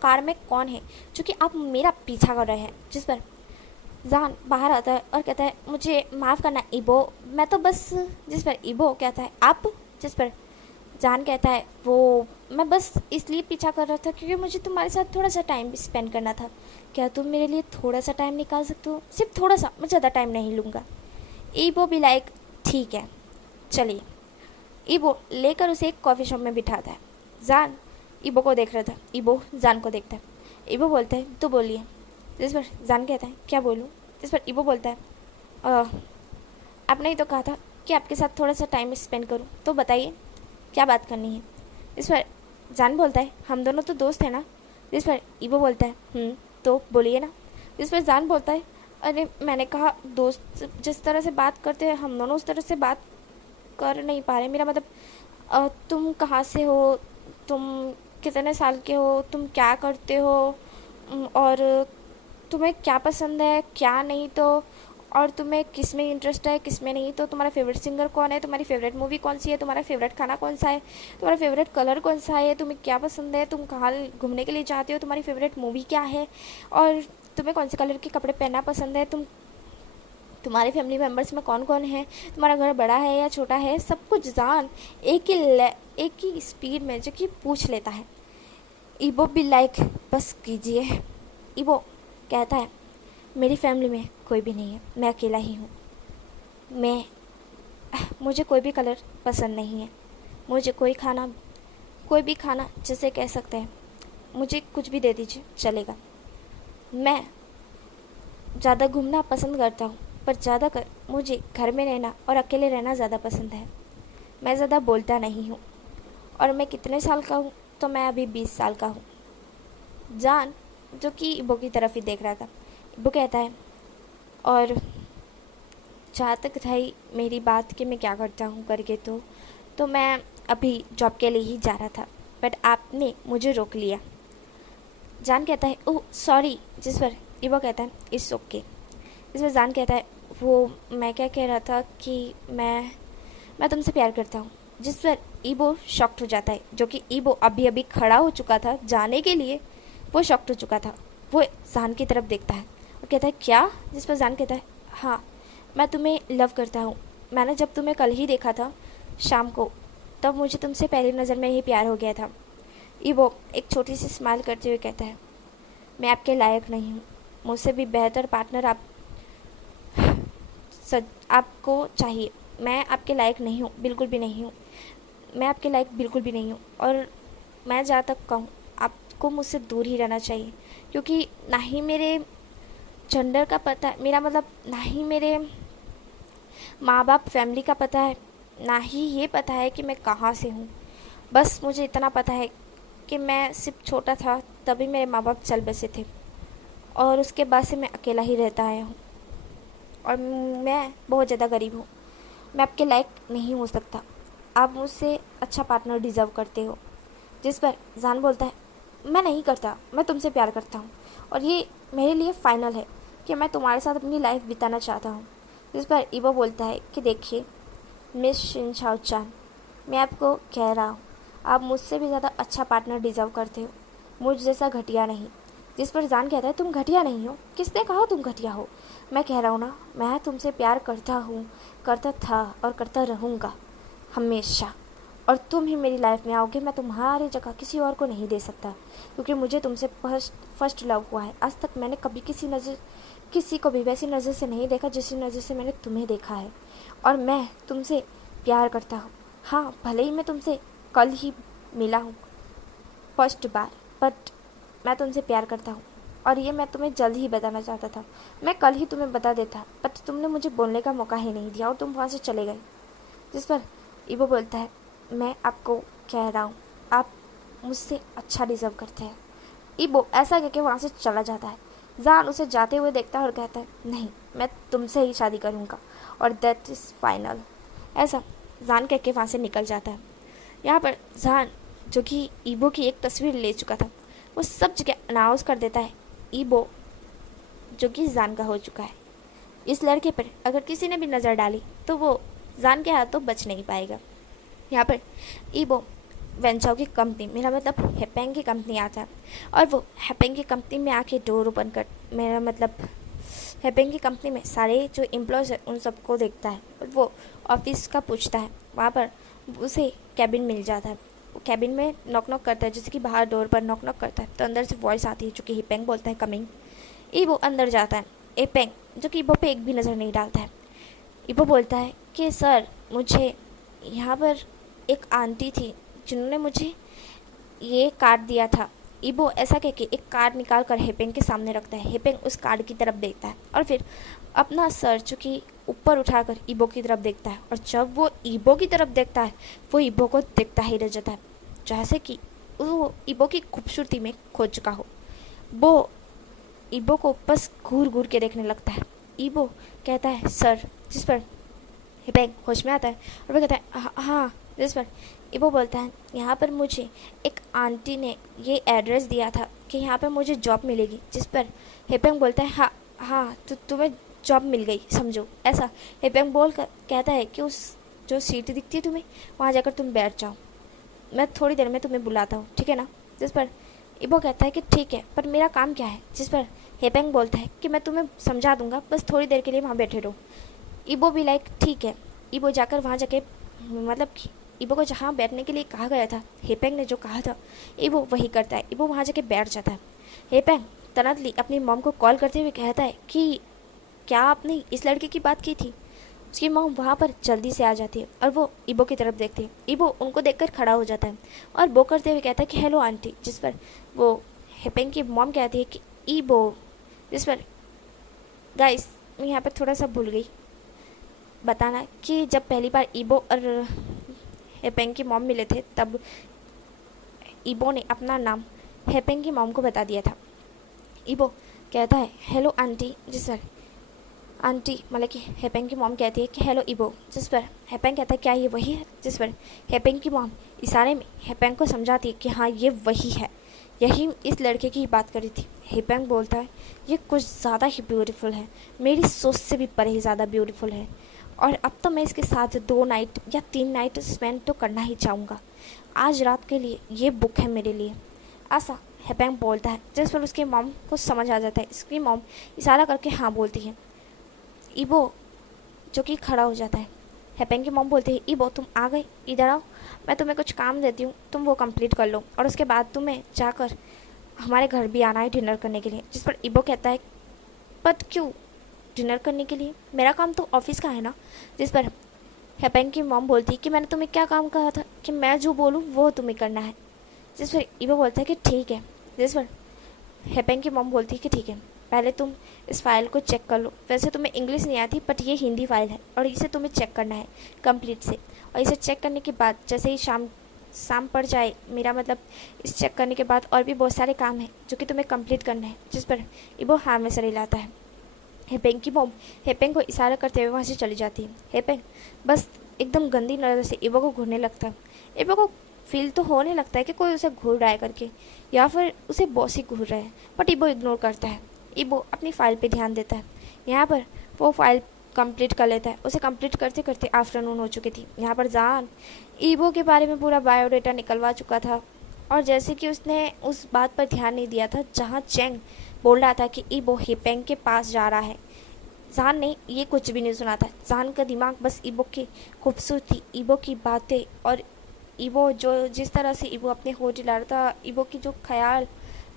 कार में कौन है जो कि आप मेरा पीछा कर रहे हैं। जिस पर जान बाहर आता है और कहता है, मुझे माफ़ करना ईबो, मैं तो बस। जिस पर ईबो कहता है, आप? जिस पर जान कहता है, वो मैं बस इसलिए पीछा कर रहा था क्योंकि मुझे तुम्हारे साथ थोड़ा सा टाइम स्पेंड करना था। क्या तुम मेरे लिए थोड़ा सा टाइम निकाल सकते हो? सिर्फ थोड़ा सा, मैं ज़्यादा टाइम नहीं लूँगा। ईबो भी लाइक ठीक है चलिए। ईबो लेकर उसे एक कॉफ़ी शॉप में बिठाता है। जान ईबो को देख रहा था, ईबो जान को देखता है। ईबो बोलता है, तो बोलिए। जिस पर जान कहता है, क्या बोलूँ? जिस पर ईबो बोलता है, आपने ही तो कहा था कि आपके साथ थोड़ा सा टाइम स्पेंड करूँ, तो बताइए क्या बात करनी है। इस पर जान बोलता है, हम दोनों तो दोस्त हैं ना। जिस पर ईबो बोलता है, तो बोलिए ना। जिस पर जान बोलता है, अरे मैंने कहा दोस्त जिस तरह से बात करते हैं हम दोनों उस तरह से बात कर नहीं पा रहे। मेरा मतलब तुम कहाँ से हो, तुम कितने साल के हो, तुम क्या करते हो, और तुम्हें क्या पसंद है क्या नहीं, तो और तुम्हें किस में इंटरेस्ट है किस में नहीं, तो तुम्हारा फेवरेट सिंगर कौन है, तुम्हारी फेवरेट मूवी कौन सी है, तुम्हारा फेवरेट खाना कौन सा है, तुम्हारा फेवरेट कलर कौन सा है, तुम्हें क्या पसंद है, तुम कहाँ घूमने के लिए चाहते हो, तुम्हारी फेवरेट मूवी क्या है, और तुम्हें कौन से कलर के कपड़े पहनना पसंद है, तुम्हारे फैमिली मेम्बर्स में कौन कौन है, तुम्हारा घर बड़ा है या छोटा है, सब कुछ जान एक ही स्पीड में जो कि पूछ लेता है। ईबो भी लाइक बस कीजिए। ईबो कहता है, मेरी फैमिली में कोई भी नहीं है, मैं अकेला ही हूँ। मुझे कोई भी कलर पसंद नहीं है, मुझे कोई भी खाना जिसे कह सकते हैं, मुझे कुछ भी दे दीजिए चलेगा। मैं ज़्यादा घूमना पसंद करता हूँ, पर ज़्यादातर मुझे घर में रहना और अकेले रहना ज़्यादा पसंद है। मैं ज़्यादा बोलता नहीं हूँ, और मैं कितने साल का हूँ, तो मैं अभी 20 साल का हूँ। जान जो कि ईबो की तरफ ही देख रहा था, ईबो कहता है, और जहाँ तक रही मेरी बात कि मैं क्या करता हूँ करके, तो मैं अभी जॉब के लिए ही जा रहा था, बट आपने मुझे रोक लिया। जान कहता है ओह सॉरी, जिस पर ईबो कहता है इट्स ओके। इस पर जान कहता है वो मैं क्या कह रहा था कि मैं तुमसे प्यार करता हूँ। जिस पर ईबो शॉक्ड हो जाता है, जो कि ईबो अभी अभी खड़ा हो चुका था जाने के लिए, वो शॉक्ड हो चुका था। वो जान की तरफ देखता है और कहता है क्या? जिस पर जान कहता है हाँ मैं तुम्हें लव करता हूँ। मैंने जब तुम्हें कल ही देखा था शाम को, तब मुझे तुमसे पहली नज़र में ही प्यार हो गया था। ईबो एक छोटी सी स्माइल करते हुए कहता है मैं आपके लायक नहीं हूँ, मुझसे भी बेहतर पार्टनर आपको चाहिए। मैं आपके लायक नहीं हूँ, बिल्कुल भी नहीं हूँ। मैं आपके लायक बिल्कुल भी नहीं हूँ, और मैं जहाँ तक कहूँ आपको मुझसे दूर ही रहना चाहिए, क्योंकि ना ही मेरे जेंडर का पता है, मेरा मतलब ना ही मेरे माँ बाप फैमिली का पता है, ना ही ये पता है कि मैं कहाँ से हूँ। बस मुझे इतना पता है कि मैं सिर्फ छोटा था तभी मेरे माँ बाप चल बसे थे, और उसके बाद से मैं अकेला ही रहता आया हूँ, और मैं बहुत ज़्यादा गरीब हूँ। मैं आपके लायक नहीं हो सकता, आप मुझसे अच्छा पार्टनर डिज़र्व करते हो। जिस पर जान बोलता है मैं नहीं करता, मैं तुमसे प्यार करता हूँ, और ये मेरे लिए फ़ाइनल है कि मैं तुम्हारे साथ अपनी लाइफ बिताना चाहता हूँ। जिस पर ईबो बोलता है कि देखिए मिस शिनशाओ चान, मैं आपको कह रहा हूँ आप मुझसे भी ज़्यादा अच्छा पार्टनर डिज़र्व करते हो, मुझ जैसा घटिया नहीं। जिस पर जान कहता है तुम घटिया नहीं हो, किसने कहा तुम घटिया हो? मैं कह रहा हूँ ना, मैं तुमसे प्यार करता हूँ, करता था और करता रहूँगा हमेशा, और तुम ही मेरी लाइफ में आओगे। मैं तुम्हारी जगह किसी और को नहीं दे सकता, क्योंकि मुझे तुमसे फर्स्ट लव हुआ है। आज तक मैंने कभी किसी को भी वैसी नज़र से नहीं देखा जिस नज़र से मैंने तुम्हें देखा है, और मैं तुमसे प्यार करता हूँ। हाँ भले ही मैं तुमसे कल ही मिला हूँ फर्स्ट बार, बट मैं तुमसे प्यार करता हूँ, और ये मैं तुम्हें जल्द ही बताना चाहता था। मैं कल ही तुम्हें बता देता, बट तुमने मुझे बोलने का मौका ही नहीं दिया और तुम वहाँ से चले गए। जिस पर ईबो बोलता है मैं आपको कह रहा हूँ आप मुझसे अच्छा डिज़र्व करते हैं। ईबो ऐसा कह के वहाँ से चला जाता है। जान उसे जाते हुए देखता है और कहता है नहीं, मैं तुमसे ही शादी करूँगा, और दैट इज़ फाइनल। ऐसा जान कह के वहाँ से निकल जाता है। यहाँ पर जान, जो कि ईबो की एक तस्वीर ले चुका था, वो सब जगह अनाउंस कर देता है ईबो जो कि जान का हो चुका है। इस लड़के पर अगर किसी ने भी नज़र डाली तो वो जान के हाथों बच नहीं पाएगा। यहाँ पर ईबो वेंचाओ की कंपनी, मेरा मतलब हेपेंग की कंपनी आता है, और वो हेपेंग की कंपनी में आके डोर ओपन कर, मेरा मतलब हेपेंग की कंपनी में सारे जो एम्प्लॉयज़ हैं उन सबको देखता है, और वो ऑफिस का पूछता है। वहाँ पर उसे कैबिन मिल जाता है। वो कैबिन में नॉक नॉक करता है, जैसे कि बाहर डोर पर नॉक नॉक करता है तो अंदर से वॉइस आती है जो कि हेपेंग बोलता है कमिंग। ईबो अंदर जाता है। हेपेंग जो कि ईबो पे एक भी नज़र नहीं डालता है। ईबो बोलता है कि सर मुझे यहाँ पर एक आंटी थी जिन्होंने मुझे ये कार्ड दिया था। ईबो ऐसा कह के एक कार्ड निकाल कर हेपेंग के सामने रखता है। हेपेंग उस कार्ड की तरफ देखता है और फिर अपना सर जो कि ऊपर उठाकर ईबो की तरफ देखता है, और जब वो ईबो की तरफ देखता है वो ईबो को देखता ही रह जाता है, जैसे कि वो ईबो की खूबसूरती में खो चुका हो। वो ईबो को बस घूर घूर के देखने लगता है। ईबो कहता है सर, जिस पर हेपेंग होश में आता है और वो कहता है हाँ। जिस पर ईबो बोलता है यहाँ पर मुझे एक आंटी ने ये एड्रेस दिया था कि यहाँ पर मुझे जॉब मिलेगी। जिस पर हेपेंग बोलता है हाँ हाँ तो तुम्हें जॉब मिल गई समझो। ऐसा हेपेंग बोल कर कहता है कि उस जो सीट दिखती है तुम्हें वहाँ जाकर तुम बैठ जाओ, मैं थोड़ी देर में तुम्हें बुलाता हूँ, ठीक है ना। जिस पर ईबो कहता है कि ठीक है, पर मेरा काम क्या है। जिस पर हेपेंग बोलता है कि मैं तुम्हें समझा दूंगा, बस थोड़ी देर के लिए वहाँ बैठे रहो। ईबो भी लाइक ठीक है। ईबो जाकर वहाँ जाके मतलब कि ईबो को जहाँ बैठने के लिए कहा गया था, हेपेंग ने जो कहा था, ईबो वही करता है। ईबो वहाँ जाके बैठ जाता है। हेपेंग तनतली अपनी मॉम को कॉल करते हुए कहता है कि क्या आपने इस लड़के की बात की थी। उसकी मॉम वहाँ पर जल्दी से आ जाती है और वो ईबो की तरफ देखती है। ईबो उनको देखकर खड़ा हो जाता है और वो करते हुए कहता है कि हेलो आंटी। जिस पर वो हेपेंग की मॉम कहती है कि ईबो। जिस पर गाइस मैं यहाँ पर थोड़ा सा भूल गई बताना कि जब पहली बार ईबो और हेपेंग की मॉम मिले थे तब ईबो ने अपना नाम हेपेंग की मॉम को बता दिया था। ईबो कहता है हेलो आंटी। जिस पर आंटी मतलब कि हेपेंग की मॉम कहती है कि हेलो ईबो। जिस पर हेपेंग कहता है क्या ये वही है। जिस पर हेपेंग की मॉम इशारे में हेपेंग को समझाती है कि हाँ ये वही है, यही इस लड़के की ही बात करी थी। हेपेंग बोलता है ये कुछ ज़्यादा ही ब्यूटीफुल है, मेरी सोच से भी परे ही ज़्यादा ब्यूटीफुल है, और अब तो मैं इसके साथ 2 नाइट या 3 नाइट स्पेंड तो करना ही चाहूँगा। आज रात के लिए ये बुक है मेरे लिए, ऐसा हेपेंग बोलता है, जिस पर उसकी मॉम को समझ आ जाता है। इसकी मॉम इशारा करके हाँ बोलती है। ईबो जो कि खड़ा हो जाता है। हेपेंग की मॉम बोलती है ईबो तुम आ गए, इधर आओ, मैं तुम्हें कुछ काम देती हूँ, तुम वो कंप्लीट कर लो और उसके बाद तुम्हें जाकर हमारे घर भी आना है डिनर करने के लिए। जिस पर ईबो कहता है बट क्यों डिनर करने के लिए, मेरा काम तो ऑफिस का है ना। जिस पर हेपेंग की मॉम बोलती है कि मैंने तुम्हें क्या काम कहा था कि मैं जो बोलूँ वो तुम्हें करना है। जिस पर ईबो बोलता है कि ठीक है। जिस पर हेपेंग की मॉम बोलती है कि ठीक है, पहले तुम इस फाइल को चेक कर लो, वैसे तुम्हें इंग्लिश नहीं आती बट ये हिंदी फाइल है और इसे तुम्हें चेक करना है कंप्लीट से। और इसे चेक करने के बाद जैसे ही शाम पड़ जाए, मेरा मतलब इस चेक करने के बाद और भी बहुत सारे काम हैं जो कि तुम्हें कंप्लीट करना है। जिस पर ईबो हाँ में सर हिलाता है। हेपेंग की मॉम हेपेंग को इशारा करते हुए वहाँ से चली जाती है। हेपेंग बस एकदम गंदी नज़र से ईबो को घूरने लगता है। ईबो को फील तो होने लगता है कि कोई उसे घूर रहा है करके, या फिर उसे बॉस ही घूर रहा है, बट ईबो इग्नोर करता है। ईबो अपनी फ़ाइल पे ध्यान देता है। यहाँ पर वो फाइल कंप्लीट कर लेता है। उसे कंप्लीट करते करते आफ्टरनून हो चुकी थी। यहाँ पर जान ईबो के बारे में पूरा बायोडाटा निकलवा चुका था, और जैसे कि उसने उस बात पर ध्यान नहीं दिया था जहाँ चेंग बोल रहा था कि ईबो हेपेंग के पास जा रहा है। जान ने ये कुछ भी नहीं सुना था। जान का दिमाग बस ईबो की खूबसूरती, ईबो की बातें और ईबो जो जिस तरह से ईबो अपने होठ हिला रहा था, ईबो की जो ख्याल,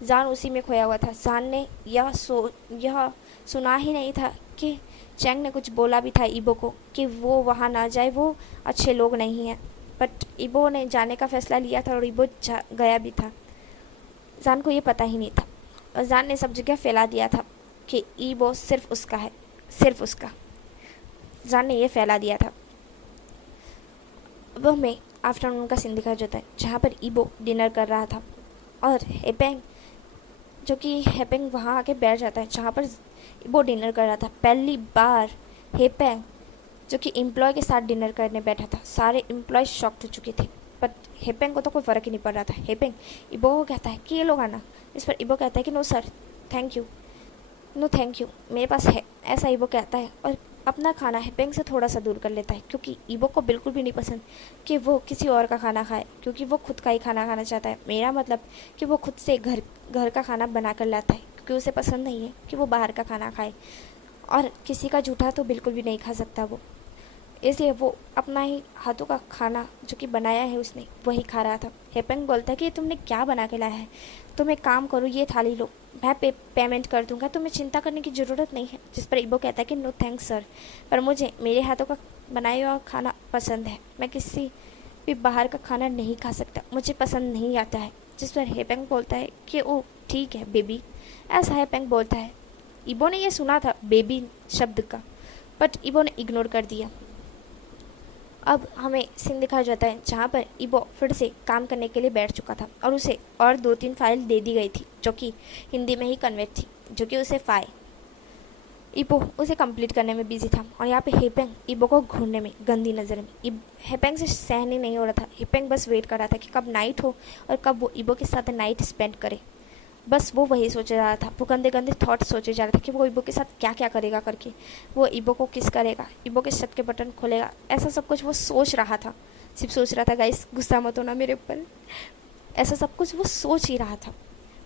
जान उसी में खोया हुआ था। जान ने यह सुना ही नहीं था कि चैंग ने कुछ बोला भी था ईबो को कि वो वहाँ ना जाए, वो अच्छे लोग नहीं हैं। बट ईबो ने जाने का फैसला लिया था और ईबो गया भी था। जान को ये पता ही नहीं था, और जान ने सब जगह फैला दिया था कि ईबो सिर्फ उसका है, सिर्फ उसका। जान ने ये फैला दिया था। वह में आफ्टरनून का सीन दिखाया जाता है जहाँ पर ईबो डिनर कर रहा था, और हेपेंग जो कि हेपेंग वहाँ आके बैठ जाता है जहाँ पर ईबो डिनर कर रहा था। पहली बार हेपेंग जो कि एम्प्लॉय के साथ डिनर करने बैठा था। सारे एम्प्लॉय शॉक्ड हो चुके थे, बट हेपेंग को तो कोई फ़र्क ही नहीं पड़ रहा था। हेपेंग ईबो को कहता है कि ये लोग आना। इस पर ईबो कहता है कि no sir thank you, no thank you, मेरे पास है, ऐसा ईबो कहता है, और अपना खाना हेपेंग से थोड़ा सा दूर कर लेता है, क्योंकि ईबो को बिल्कुल भी नहीं पसंद कि वो किसी और का खाना खाए, क्योंकि वो खुद का ही खाना खाना चाहता है। मेरा मतलब कि वो खुद से घर का खाना बना कर लाता है, क्योंकि उसे पसंद नहीं है कि वो बाहर का खाना खाए, और किसी का जूठा तो बिल्कुल भी नहीं खा सकता वो। इसलिए वो अपना ही हाथों का खाना जो कि बनाया है उसने वही खा रहा था। हेपेंग बोलता है कि तुमने क्या बना के लाया है, तुम एक काम करो ये थाली लो, मैं पेमेंट कर दूंगा, तुम्हें चिंता करने की ज़रूरत नहीं है। जिस पर ईबो कहता है कि नो थैंक्स सर, पर मुझे मेरे हाथों का बनाया हुआ खाना पसंद है, मैं किसी भी बाहर का खाना नहीं खा सकता, मुझे पसंद नहीं आता है। जिस पर हेपेंग बोलता है कि ओ ठीक है बेबी, ऐसा हेपेंग बोलता है। ईबो ने यह सुना था बेबी शब्द का, बट ईबो ने इग्नोर कर दिया। अब हमें सीन दिखाया जाता है जहाँ पर ईबो फिर से काम करने के लिए बैठ चुका था, और उसे और 2-3 फाइल दे दी गई थी जो कि हिंदी में ही कन्वर्ट थी, जो कि उसे ईबो उसे कंप्लीट करने में बिजी था। और यहाँ पे हेपेंग ईबो को घूरने में गंदी नज़र में हेपेंग से सहन ही नहीं हो रहा था। हेपेंग बस वेट कर रहा था कि कब नाइट हो और कब वो ईबो के साथ नाइट स्पेंड करे। बस वो वही सोच रहा था, वो गंदे गंदे थॉट सोचे जा रहा था कि वो ईबो के साथ क्या क्या करेगा करके, वो ईबो को किस करेगा, ईबो के शर्ट के बटन खोलेगा, ऐसा सब कुछ वो सोच रहा था। सिर्फ सोच रहा था, गाइस गुस्सा मत होना मेरे ऊपर, ऐसा सब कुछ वो सोच ही रहा था।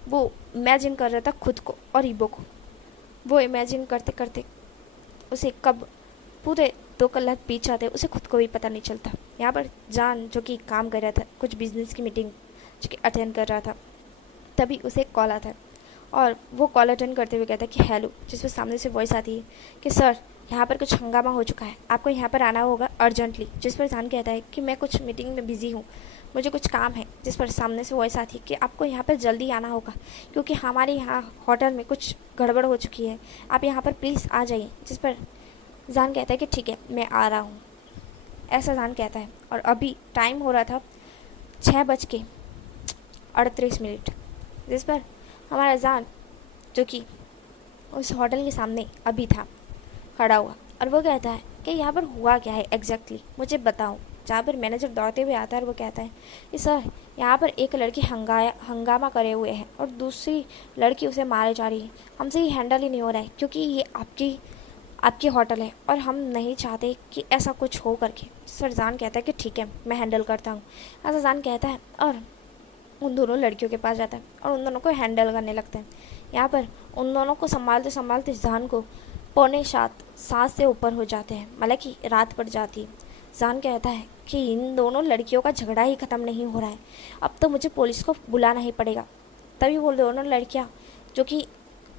वो इमेजिन कर रहा था खुद को और ईबो को। वो इमेजिन करते करते उसे कब पूरे 2 कलाक बीत जाते उसे खुद को भी पता नहीं चलता। यहाँ पर जान जो कि काम कर रहा था, कुछ बिजनेस की मीटिंग जो कि अटेंड कर रहा था, तभी उसे एक कॉल आता है, और वो कॉल अटेंड करते हुए कहता है कि हेलो, जिस पर सामने से वॉइस आती है कि सर यहाँ पर कुछ हंगामा हो चुका है, आपको यहाँ पर आना होगा अर्जेंटली। जिस पर जान कहता है कि मैं कुछ मीटिंग में बिज़ी हूँ, मुझे कुछ काम है। जिस पर सामने से वॉइस आती है कि आपको यहाँ पर जल्दी आना होगा, क्योंकि हमारे यहाँ होटल में कुछ गड़बड़ हो चुकी है, आप यहाँ पर प्लीज़ आ जाइए। जिस पर जान कहता है कि ठीक है मैं आ रहा हूँ, ऐसा जान कहता है। और अभी टाइम हो रहा था 6:38। जिस पर हमारा जान जो कि उस होटल के सामने अभी था खड़ा हुआ, और वो कहता है कि यहाँ पर हुआ क्या है एग्जैक्टली, मुझे बताओ। जहाँ पर मैनेजर दौड़ते हुए आता है और वो कहता है कि सर यहाँ पर एक लड़की हंगामा करे हुए है और दूसरी लड़की उसे मारे जा रही है, हमसे ये हैंडल ही नहीं हो रहा है क्योंकि ये आपकी होटल है और हम नहीं चाहते कि ऐसा कुछ हो करके। सर जान कहता है कि ठीक है मैं हैंडल करता हूँ, ऐसा जान कहता है और उन दोनों लड़कियों के पास जाता है और उन दोनों को हैंडल करने लगता है। यहाँ पर उन दोनों को संभालते संभालते जान को 6:45 से ऊपर हो जाते हैं, मतलब कि रात पड़ जाती है। जान कहता है कि इन दोनों लड़कियों का झगड़ा ही ख़त्म नहीं हो रहा है, अब तो मुझे पुलिस को बुलाना ही पड़ेगा। तभी वो दोनों लड़कियाँ जो कि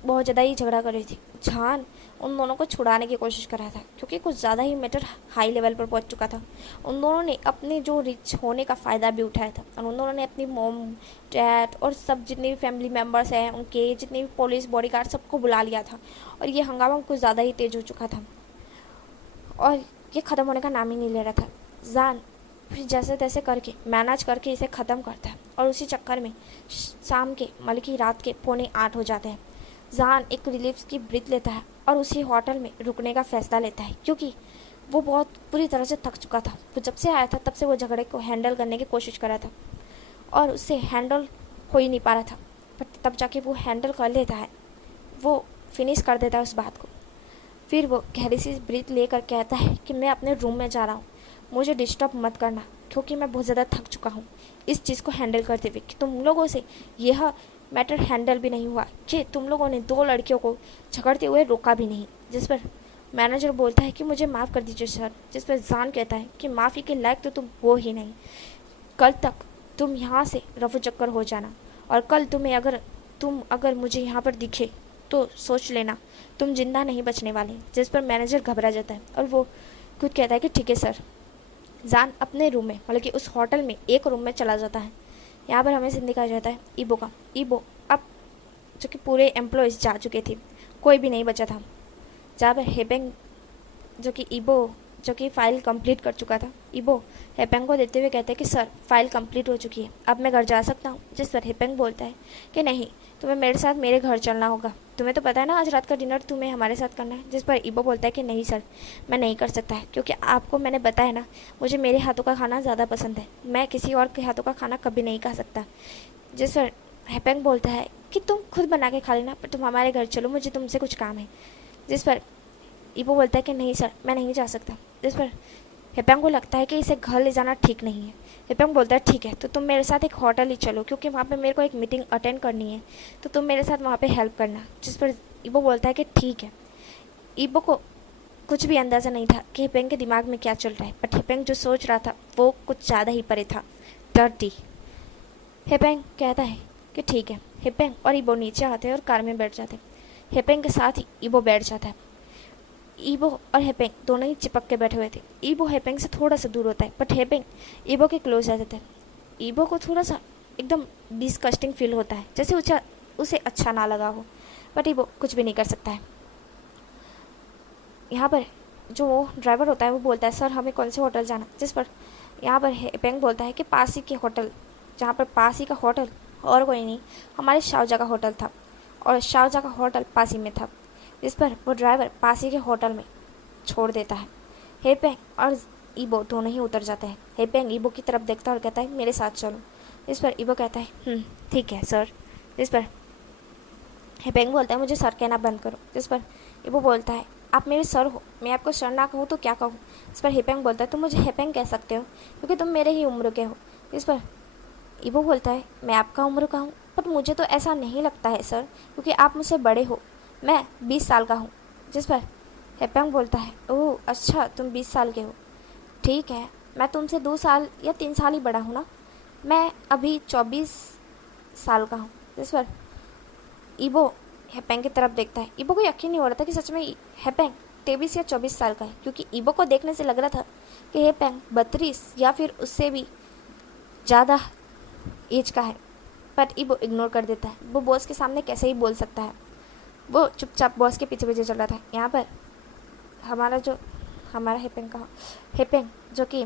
बहुत ज़्यादा ही झगड़ा कर रही थी, जान उन दोनों को छुड़ाने की कोशिश कर रहा था क्योंकि कुछ ज़्यादा ही मैटर हाई लेवल पर पहुंच चुका था। उन दोनों ने अपने जो रिच होने का फ़ायदा भी उठाया था और उन दोनों ने अपनी मॉम डैड और सब जितने भी फैमिली मेम्बर्स हैं उनके जितने भी पुलिस बॉडीगार्ड सबको बुला लिया था और ये हंगामा कुछ ज़्यादा ही तेज़ हो चुका था और ये ख़त्म होने का नाम ही नहीं ले रहा था। जान फिर जैसे तैसे करके मैनेज करके इसे ख़त्म करता है और उसी चक्कर में शाम के मतलब कि रात के 7:45 हो जाते हैं। जान एक रिलीफ की ब्रीथ लेता है और उसी होटल में रुकने का फ़ैसला लेता है क्योंकि वो बहुत पूरी तरह से थक चुका था। वो जब से आया था तब से वो झगड़े को हैंडल करने की कोशिश कर रहा था और उससे हैंडल हो ही नहीं पा रहा था, बट तब जाके वो हैंडल कर लेता है, वो फिनिश कर देता है उस बात को। फिर वो गहरी सी ब्रीथ लेकर कहता है कि मैं अपने रूम में जा रहा हूँ, मुझे डिस्टर्ब मत करना क्योंकि मैं बहुत ज़्यादा थक चुका हूँ इस चीज़ को हैंडल करते हुए कि तुम लोगों से यह मैटर हैंडल भी नहीं हुआ कि तुम लोगों ने 2 लड़कियों को झगड़ते हुए रोका भी नहीं। जिस पर मैनेजर बोलता है कि मुझे माफ़ कर दीजिए सर। जिस पर जान कहता है कि माफ़ी के लायक तो तुम हो ही नहीं, कल तक तुम यहाँ से रफू चक्कर हो जाना और कल तुम अगर मुझे यहाँ पर दिखे तो सोच लेना तुम जिंदा नहीं बचने वाले। जिस पर मैनेजर घबरा जाता है और वो खुद कहता है कि ठीक है सर। जान अपने रूम में मतलब कि उस होटल में एक रूम में चला जाता है। यहाँ पर हमें सीन दिखाया जाता है ईबो का। ईबो अब जो कि पूरे एम्प्लॉयज़ जा चुके थे, कोई भी नहीं बचा था। जहाँ पर हेपेंग जो कि ईबो जो कि फ़ाइल कंप्लीट कर चुका था, ईबो हेपेंग को देते हुए कहता है कि सर फ़ाइल कंप्लीट हो चुकी है, अब मैं घर जा सकता हूँ। जिस पर हेपेंग बोलता है कि नहीं, तुम्हें मेरे साथ मेरे घर चलना होगा, तुम्हें तो पता है ना आज रात का डिनर तुम्हें हमारे साथ करना है। जिस पर ईबो बोलता है कि नहीं सर, मैं नहीं कर सकता है क्योंकि आपको मैंने बताया ना मुझे मेरे हाथों का खाना ज़्यादा पसंद है, मैं किसी और के हाथों का खाना कभी नहीं खा सकता। जिस पर हेपेंग बोलता है कि तुम खुद बना के खा लेना, पर तुम हमारे घर चलो, मुझे तुमसे कुछ काम है। जिस पर ईबो बोलता है कि नहीं सर, मैं नहीं जा सकता। जिस पर हेपेंग को लगता है कि इसे घर ले जाना ठीक नहीं है। हेपेंग बोलता है ठीक है, तो तुम मेरे साथ एक होटल ही चलो क्योंकि वहाँ पे मेरे को एक मीटिंग अटेंड करनी है, तो तुम मेरे साथ वहाँ पे हेल्प करना। जिस पर ईबो बोलता है कि ठीक है। ईबो को कुछ भी अंदाज़ा नहीं था कि हेपेंग के दिमाग में क्या चल रहा है, बट हेपेंग जो सोच रहा था वो कुछ ज़्यादा ही परे था, डर्टी। हेपेंग कहता है कि ठीक है। हेपेंग और ईबो नीचे आते हैं और कार में बैठ जाते हैं। हेपेंग के साथ ही ईबो बैठ जाता है। ईबो और हेपेंग दोनों ही चिपक के बैठे हुए थे। ईबो हेपेंग से थोड़ा सा दूर होता है, बट हेपेंग ईबो के क्लोज आ जाता है। ईबो को थोड़ा सा एकदम डिस्कस्टिंग फील होता है, जैसे उसे अच्छा ना लगा हो, बट ईबो कुछ भी नहीं कर सकता है। यहाँ पर जो ड्राइवर होता है वो बोलता है सर हमें कौन से होटल जाना। जिस पर यहाँ पर हेपेंग बोलता है कि पास ही के होटल, जहाँ पर पास ही का होटल और कोई नहीं, हमारे शारजा का होटल था और शारजा का होटल पास ही में था। इस पर वो ड्राइवर पास ही के होटल में छोड़ देता है। हेपेंग और ईबो दोनों ही उतर जाते हैं। हेपेंग ईबो की तरफ देखता है और कहता है मेरे साथ चलो। इस पर ईबो कहता है ठीक है सर। इस पर हेपेंग बोलता है मुझे सर कहना बंद करो। जिस पर ईबो बोलता है आप मेरे सर हो, मैं आपको सर ना कहूँ तो क्या कहूँ। इस पर हेपेंग बोलता है तुम मुझे हेपेंग कह सकते हो क्योंकि तुम मेरे ही उम्र के हो। इस पर ईबो बोलता है मैं आपका उम्र का हूँ, पर मुझे तो ऐसा नहीं लगता है सर क्योंकि आप मुझसे बड़े हो, मैं 20 साल का हूँ। जिस पर हेपेंग बोलता है ओह अच्छा तुम 20 साल के हो, ठीक है, मैं तुमसे 2 साल या 3 साल ही बड़ा हूँ ना, मैं अभी 24 साल का हूँ। जिस पर ईबो हेपेंग की तरफ देखता है। ईबो को यकीन नहीं हो रहा था कि सच में हेपेंग 23 या 24 साल का है क्योंकि ईबो को देखने से लग रहा था कि हेपेंग 32 या फिर उससे भी ज़्यादा एज का है, पर ईबो इग्नोर कर देता है। वो बॉस के सामने कैसे ही बोल सकता है, वो चुपचाप बॉस के पीछे पीछे चल रहा था। यहाँ पर हमारा हेपेंग जो कि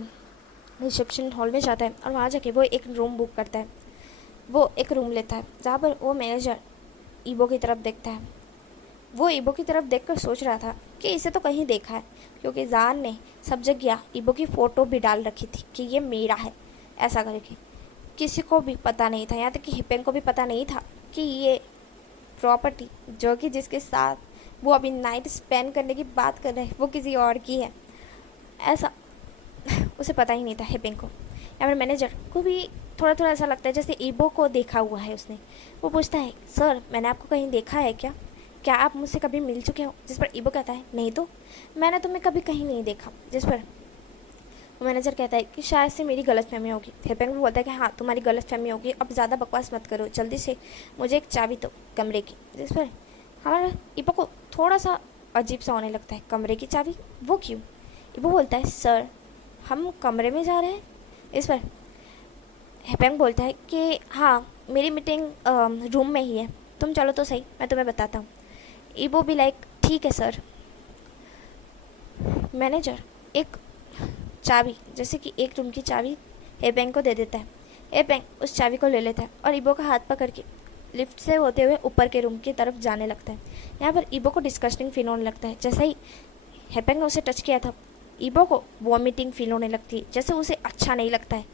रिसेप्शन हॉल में जाता है और वहाँ जाके वो एक रूम बुक करता है। वो एक रूम लेता है जहाँ पर वो मैनेजर ईबो की तरफ देखता है वो ईबो की तरफ देखकर सोच रहा था कि इसे तो कहीं देखा है, क्योंकि जान ने सब जगह ईबो की फ़ोटो भी डाल रखी थी कि ये मेरा है ऐसा करके। किसी को भी पता नहीं था, यहाँ तक कि हिपेंग को भी पता नहीं था कि ये प्रॉपर्टी जो कि जिसके साथ वो अभी नाइट स्पेंड करने की बात कर रहे हैं वो किसी और की है, ऐसा उसे पता ही नहीं था हिपेंग को। या फिर मैनेजर को भी थोड़ा थोड़ा ऐसा लगता है जैसे ईबो को देखा हुआ है उसने। वो पूछता है, सर मैंने आपको कहीं देखा है क्या? क्या आप मुझसे कभी मिल चुके हो? जिस पर ईबो कहता है, नहीं तो मैंने तुम्हें कभी कहीं नहीं देखा। जिस पर वो मैनेजर कहता है कि शायद से मेरी गलतफहमी होगी। हिपेंग भी बोलता है कि हाँ तुम्हारी गलतफहमी होगी, अब ज़्यादा बकवास मत करो, जल्दी से मुझे एक चाबी दो कमरे की। जिस पर हमारा ईबो को थोड़ा सा अजीब सा होने लगता है, कमरे की चाबी, वो क्यों? ईबो बोलता है, सर हम कमरे में जा रहे हैं। इस पर हिपेंग बोलता है कि हाँ मेरी मीटिंग रूम में ही है, तुम चलो तो सही, मैं तुम्हें बताता हूँ। ईबो भी लाइक ठीक है सर। मैनेजर एक चाबी, जैसे कि एक रूम की चाबी हिपेंग को दे देता है। हिपेंग उस चाबी को ले लेता है और ईबो का हाथ पकड़ के लिफ्ट से होते हुए ऊपर के रूम की तरफ जाने लगता है। यहाँ पर ईबो को डिस्कस्टिंग फील होने लगता है। जैसे ही हिपेंग ने उसे टच किया था, ईबो को वॉमिटिंग फील होने लगती है, जैसे उसे अच्छा नहीं लगता है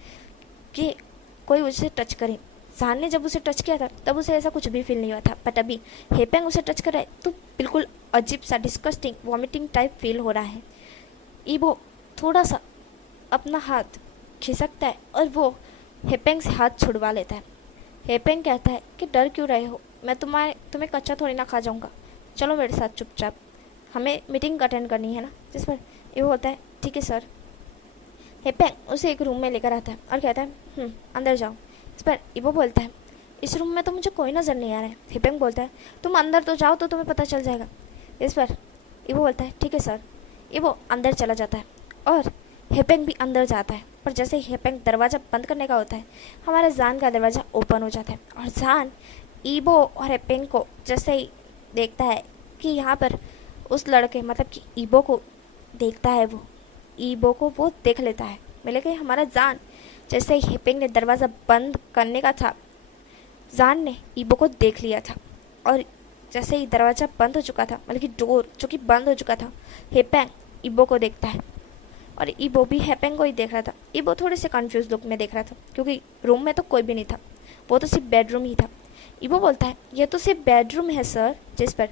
कि कोई उसे टच करे। जान ने जब उसे टच किया था तब उसे ऐसा कुछ भी फील नहीं हुआ था, बट अभी हिपेंग उसे टच कर रहा है तो बिल्कुल अजीब सा डिस्कस्टिंग वॉमिटिंग टाइप फील हो रहा है। ईबो थोड़ा सा अपना हाथ खिसकता है और वो हिपेंग से हाथ छुड़वा लेता है। हिपेंग कहता है कि डर क्यों रहे हो, मैं तुम्हें कच्चा थोड़ी ना खा जाऊँगा, चलो मेरे साथ चुपचाप, हमें मीटिंग अटेंड करनी है ना। जिस पर ईबो बोलता है, ठीक है सर। हिपेंग उसे एक रूम में लेकर आता है और कहता है अंदर जाओ। इस पर ईबो बोलता है, इस रूम में तो मुझे कोई नज़र नहीं आ रहा है। हिपेंग बोलता है, तुम अंदर तो जाओ तो तुम्हें पता चल जाएगा। इस पर ईबो बोलता है, ठीक है सर। ईबो अंदर चला जाता है और हिपेंग भी अंदर जाता है, पर जैसे ही हिपेंग दरवाज़ा बंद करने का होता है, हमारा जान का दरवाज़ा ओपन हो जाता है और जान ईबो और हिपेंग को जैसे ही देखता है कि यहाँ पर उस लड़के मतलब कि ईबो को देखता है, वो ईबो को वो देख लेता है। मिले कि हमारा जान जैसे ही हिपेंग ने दरवाज़ा बंद करने का था, जान ने ईबो को देख लिया था और जैसे ही दरवाज़ा बंद हो चुका था, मतलब कि डोर जो कि बंद हो चुका था, हिपेंग ईबो को देखता है और ईबो भी हिपेंग को ही देख रहा था। ईबो थोड़े से कंफ्यूज लुक में देख रहा था क्योंकि रूम में तो कोई भी नहीं था, वो तो सिर्फ बेडरूम ही था। ईबो बोलता है, ये तो सिर्फ बेडरूम है सर। जिस पर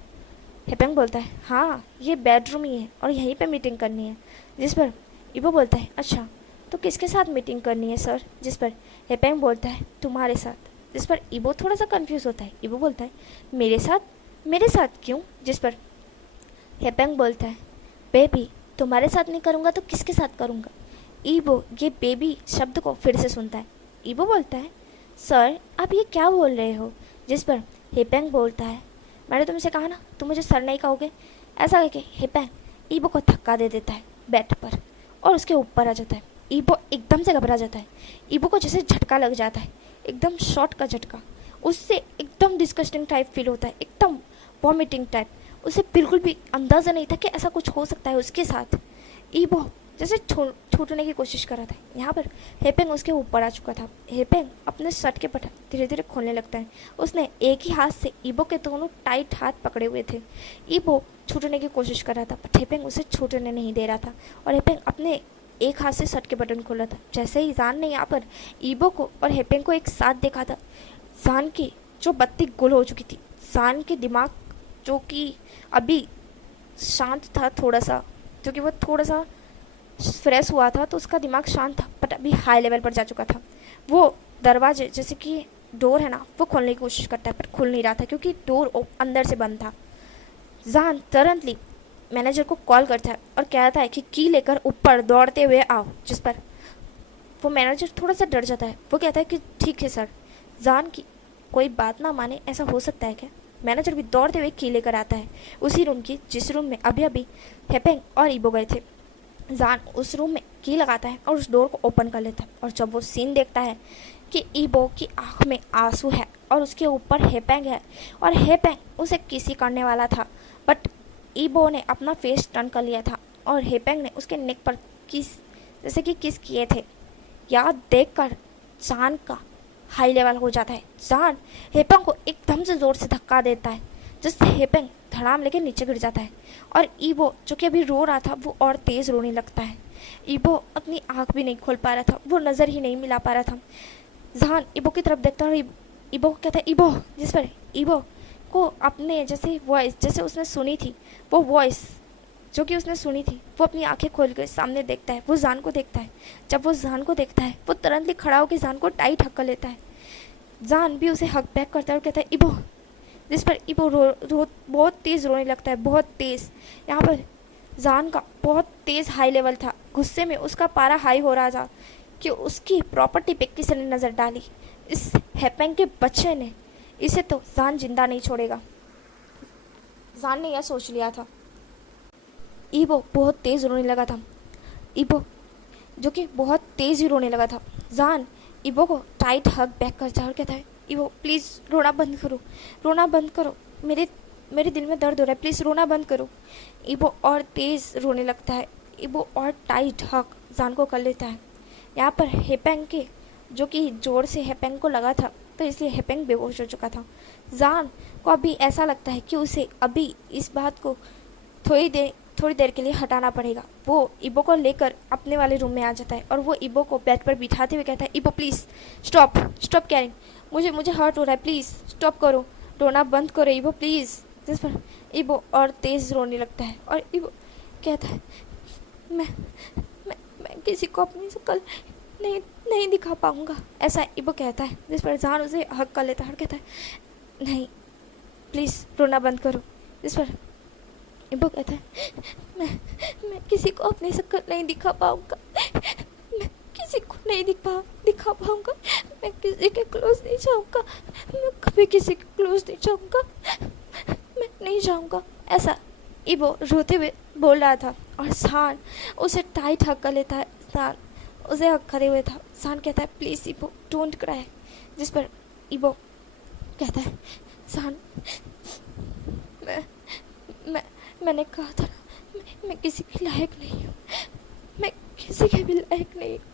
हिपेंग बोलता है, हाँ ये बेडरूम ही है और यहीं पे मीटिंग करनी है। जिस पर ईबो बोलता है, अच्छा तो किसके साथ मीटिंग करनी है सर? जिस पर हिपेंग बोलता है, तुम्हारे साथ। जिस पर ईबो थोड़ा सा कंफ्यूज होता है। ईबो बोलता है, मेरे साथ? मेरे साथ क्यों? जिस पर हिपेंग बोलता है, बेबी तुम्हारे साथ नहीं करूँगा तो किसके साथ करूँगा? ईबो ये बेबी शब्द को फिर से सुनता है। ईबो बोलता है, सर आप ये क्या बोल रहे हो? जिस पर हिपेंग बोलता है, मैंने तुमसे कहा ना तुम मुझे सर नहीं कहोगे। ऐसा करके हिपेंग ईबो को धक्का दे देता है बेड पर और उसके ऊपर आ जाता है। ईबो एकदम से घबरा जाता है। ईबो को जैसे झटका लग जाता है, एकदम शॉर्ट का झटका। उससे एकदम डिस्कस्टिंग टाइप फील होता है, एकदम वॉमिटिंग टाइप। उसे बिल्कुल भी अंदाज़ा नहीं था कि ऐसा कुछ हो सकता है उसके साथ। ईबो जैसे छूटने की कोशिश कर रहा था। यहाँ पर हिपेंग उसके ऊपर आ चुका था। हिपेंग अपने शर्ट के बटन धीरे धीरे खोलने लगता है। उसने एक ही हाथ से ईबो के दोनों टाइट हाथ पकड़े हुए थे। ईबो छूटने की कोशिश कर रहा था पर हिपेंग उसे छूटने नहीं दे रहा था और हिपेंग अपने एक हाथ से शर्ट के बटन खोल रहा था। जैसे ही जान ने यहाँ पर ईबो को और हिपेंग को एक साथ देखा था, जान की जो बत्ती गुल हो चुकी थी। जान के दिमाग जो कि अभी शांत था थोड़ा सा, क्योंकि वो थोड़ा सा फ्रेश हुआ था तो उसका दिमाग शांत था, बट अभी हाई लेवल पर जा चुका था। वो दरवाजे जैसे कि डोर है ना, वो खोलने की कोशिश करता है पर खुल नहीं रहा था क्योंकि डोर अंदर से बंद था। जान तुरंतली मैनेजर को कॉल करता है और कहता है कि की लेकर ऊपर दौड़ते हुए आओ। जिस पर वो मैनेजर थोड़ा सा डर जाता है। वो कहता है कि ठीक है सर। जान की कोई बात ना माने, ऐसा हो सकता है क्या? मैनेजर भी दौड़ते हुए की लेकर आता है उसी रूम की जिस रूम में अभी अभी हिपेंग और ईबो गए थे। जान उस रूम में की लगाता है और उस डोर को ओपन कर लेता है और जब वो सीन देखता है कि ईबो की आँख में आंसू है और उसके ऊपर हिपेंग है और हिपेंग उसे किसी करने वाला था, बट ईबो ने अपना फेस टर्न कर लिया था और हिपेंग ने उसके नेक पर किस जैसे कि किस किए थे। याद देखकर जान का हाई लेवल हो जाता है। जान हिपेंग को एकदम से ज़ोर से धक्का देता है जिससे हिपेंग धड़ाम लेके नीचे गिर जाता है और ईबो जो कि अभी रो रहा था वो और तेज़ रोने लगता है। ईबो अपनी आँख भी नहीं खोल पा रहा था, वो नज़र ही नहीं मिला पा रहा था। जहान ईबो की तरफ देखता है और ईबो को कहता है ईबो, जिस पर ईबो को अपने जैसे वॉइस जैसे उसने सुनी थी, वो वॉइस जो कि उसने सुनी थी, वो अपनी आंखें खोल कर सामने देखता है, वो जान को देखता है। जब वो जान को देखता है वो तुरंत ही खड़ा होकर जान को टाइट हक कर लेता है। जान भी उसे हक बैक करता है और कहता है ईबो, जिस पर ईबो रो बहुत तेज़ रोने लगता है, बहुत तेज़। यहाँ पर जान का बहुत तेज़ हाई लेवल था, गुस्से में उसका पारा हाई हो रहा था कि उसकी प्रॉपर्टी पे किसी ने नज़र डाली। इस हैपेंग के बच्चे ने इसे तो जान जिंदा नहीं छोड़ेगा। जान ने यह सोच लिया था। ईबो बहुत तेज़ रोने लगा था, ईबो जो कि बहुत तेज़ ही रोने लगा था। जान ईबो को टाइट हग बैक करता है और कहता है ईबो प्लीज़ रोना बंद करो, रोना बंद करो, मेरे दिल में दर्द हो रहा है, प्लीज़ रोना बंद करो। ईबो और तेज़ रोने लगता है, ईबो और टाइट हग जान को कर लेता है। यहाँ पर हैपेंग के जो कि जोर से हैपेंग को लगा था, तो इसलिए हैपेंग बेहोश हो चुका था। जान को अभी ऐसा लगता है कि उसे अभी इस बात को थोड़ी देर के लिए हटाना पड़ेगा। वो ईबो को लेकर अपने वाले रूम में आ जाता है और वो ईबो को बेड पर बिठाते हुए कहता है ईबो प्लीज़ स्टॉप कैरिंग, मुझे हर्ट हो रहा है, प्लीज़ स्टॉप करो, रोना बंद करो ईबो प्लीज़। जिस पर ईबो और तेज़ रोने लगता है और ईबो कहता है मैं किसी को अपनी शक्ल नहीं दिखा पाऊँगा, ऐसा ईबो कहता है। जिस पर जान उसे हक कर लेता है और कहता है नहीं प्लीज़ रोना बंद करो। जिस पर ईबो कहता है मैं किसी को अपनी शक्ल नहीं दिखा पाऊँगा, मैं किसी को नहीं दिखा पाऊँगा, मैं किसी के क्लोज नहीं जाऊँगा, मैं कभी किसी के क्लोज नहीं जाऊँगा, मैं नहीं जाऊँगा, ऐसा ईबो रोते हुए बोल रहा था। और सान उसे टाइट हक कर लेता है, सान उसे हक करे हुए था। सान कहता है प्लीज़ ईबो डोंट क्राई। जिस पर ईबो कहता है सान मैंने कहा था ना, मैं किसी के लायक नहीं हूँ, मैं किसी के भी लायक नहीं हूँ,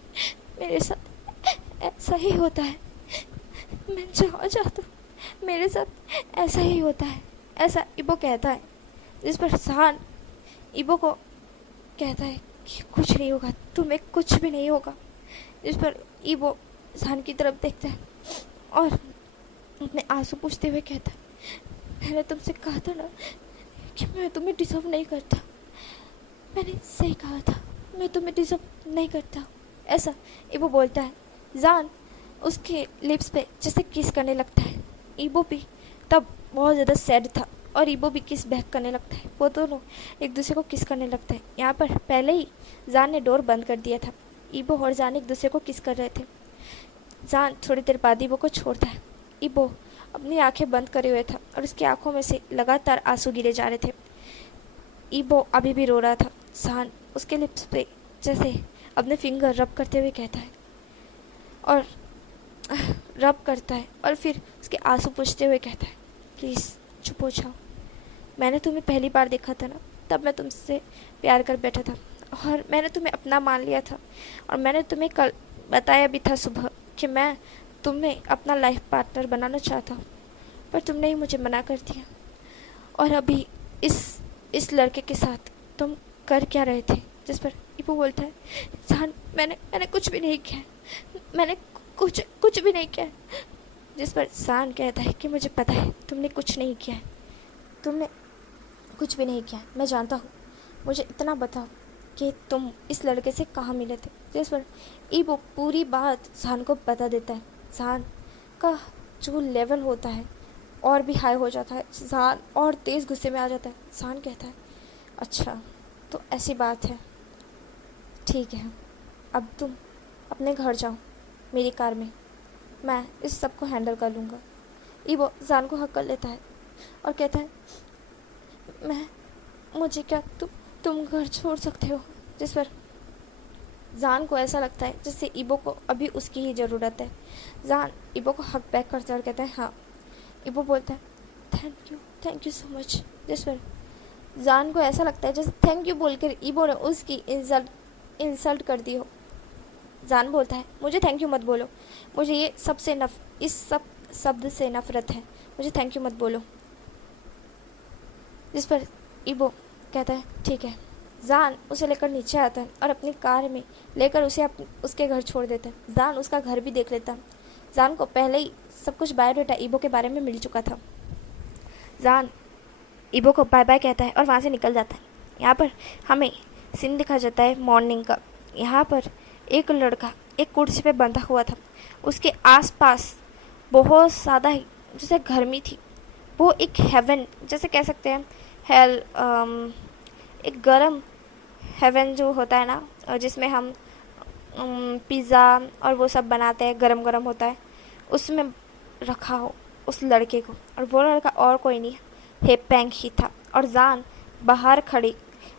मेरे साथ ऐसा ही होता है, मैं जहाँ जाता हूँ मेरे साथ ऐसा ही होता है, ऐसा ईबो कहता है। जिस पर सान ईबो को कहता है कि कुछ नहीं होगा, तुम्हें कुछ भी नहीं होगा। जिस पर ईबो सान की तरफ देखता है और अपने आंसू पूछते हुए कहता है मैंने तुमसे कहा था ना कि मैं तुम्हें डिजर्व नहीं करता, मैंने सही कहा था, मैं तुम्हें डिजर्व नहीं करता, ऐसा ईबो बोलता है। जान उसके लिप्स पे जैसे किस करने लगता है। ईबो भी तब बहुत ज़्यादा सैड था और ईबो भी किस बैक करने लगता है, वो दोनों एक दूसरे को किस करने लगता है। यहाँ पर पहले ही जान ने डोर बंद कर दिया था, ईबो और जान एक दूसरे को किस कर रहे थे। जान थोड़ी देर बाद ईबो को छोड़ता है। ईबो अपनी आंखें बंद करे हुए था और उसकी आंखों में से लगातार आंसू गिरे जा रहे थे। ईबो अभी भी रो रहा था। जान उसके लिप्स पे जैसे अपने फिंगर रब करते हुए कहता है और रब करता है और फिर उसके आंसू पूछते हुए कहता है प्लीज़ चुप हो जाओ, मैंने तुम्हें पहली बार देखा था ना, तब मैं तुमसे प्यार कर बैठा था और मैंने तुम्हें अपना मान लिया था और मैंने तुम्हें कल बताया भी था सुबह कि मैं तुम्हें अपना लाइफ पार्टनर बनाना चाहता हूँ, पर तुमने ही मुझे मना कर दिया। और अभी इस लड़के के साथ तुम कर क्या रहे थे? जिस पर ईबो बोलता है जान मैंने कुछ भी नहीं किया, मैंने कुछ भी नहीं किया। जिस पर सान कहता है कि मुझे पता है तुमने कुछ नहीं किया है, तुमने कुछ भी नहीं किया है, मैं जानता हूँ, मुझे इतना बताओ कि तुम इस लड़के से कहाँ मिले थे। जिस पर ईबो पूरी बात सान को बता देता है। सान का जो लेवल होता है और भी हाई हो जाता है, सान और तेज़ गुस्से में आ जाता है। सान कहता है अच्छा तो ऐसी बात है, ठीक है, अब तुम अपने घर जाओ मेरी कार में, मैं इस सब को हैंडल कर लूँगा। ईबो जान को हक कर लेता है और कहता है मुझे क्या तुम घर छोड़ सकते हो। जिस पर जान को ऐसा लगता है जैसे ईबो को अभी उसकी ही ज़रूरत है। जान ईबो को हक बैक करता है और कहता है हाँ। ईबो बोलता है थैंक यू सो मच। जिस पर जान को ऐसा लगता है जैसे थैंक यू बोलकर ईबो ने उसकी इंसल्ट कर दी हो। जान बोलता है मुझे थैंक यू मत बोलो, मुझे ये इस सब शब्द से नफरत है, मुझे थैंक यू मत बोलो। जिस पर ईबो कहता है ठीक है। जान उसे लेकर नीचे आता है और अपनी कार में लेकर उसे उसके घर छोड़ देता है। जान उसका घर भी देख लेता है। जान को पहले ही सब कुछ बायोडाटा ईबो के बारे में मिल चुका था। जान ईबो को बाय बाय कहता है और वहाँ से निकल जाता है। यहाँ पर हमें सीन दिखा जाता है मॉर्निंग का। यहाँ पर एक लड़का एक कुर्सी पे बंधा हुआ था। उसके आसपास बहुत ज़्यादा ही जैसे गर्मी थी। वो एक हेवन जैसे कह सकते हैं, हेल एक गरम हेवन जो होता है ना, जिसमें हम पिज़्ज़ा और वो सब बनाते हैं, गरम गरम होता है, उसमें रखा हो उस लड़के को। और वो लड़का और कोई नहीं हेपेंग ही था। और जान बाहर खड़ी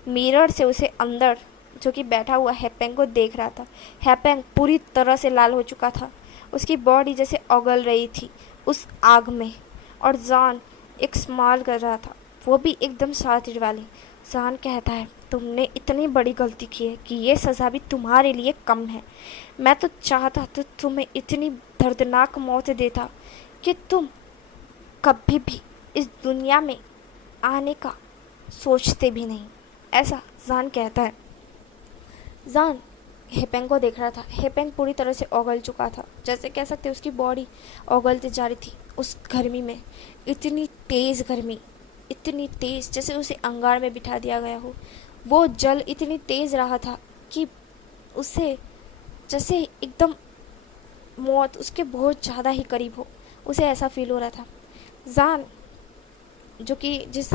मिरर से उसे अंदर जो कि बैठा हुआ हेपेंग को देख रहा था। हेपेंग पूरी तरह से लाल हो चुका था। उसकी बॉडी जैसे ओगल रही थी उस आग में। और जान एक स्माइल कर रहा था, वो भी एकदम शातिर वाली। जान कहता है तुमने इतनी बड़ी गलती की है कि ये सज़ा भी तुम्हारे लिए कम है। मैं तो चाहता तो तुम्हें इतनी दर्दनाक मौत देता कि तुम कभी भी इस दुनिया में आने का सोचते भी नहीं। ऐसा जान कहता है। जान हेपेंग को देख रहा था। हेपेंग पूरी तरह से ओगल चुका था, जैसे कह सकते उसकी बॉडी ओगलती जा रही थी उस गर्मी में। इतनी तेज़ गर्मी, इतनी तेज़ जैसे उसे अंगार में बिठा दिया गया हो। वो जल इतनी तेज़ रहा था कि उसे जैसे एकदम मौत उसके बहुत ज़्यादा ही करीब हो, उसे ऐसा फील हो रहा था। जान जो कि जिस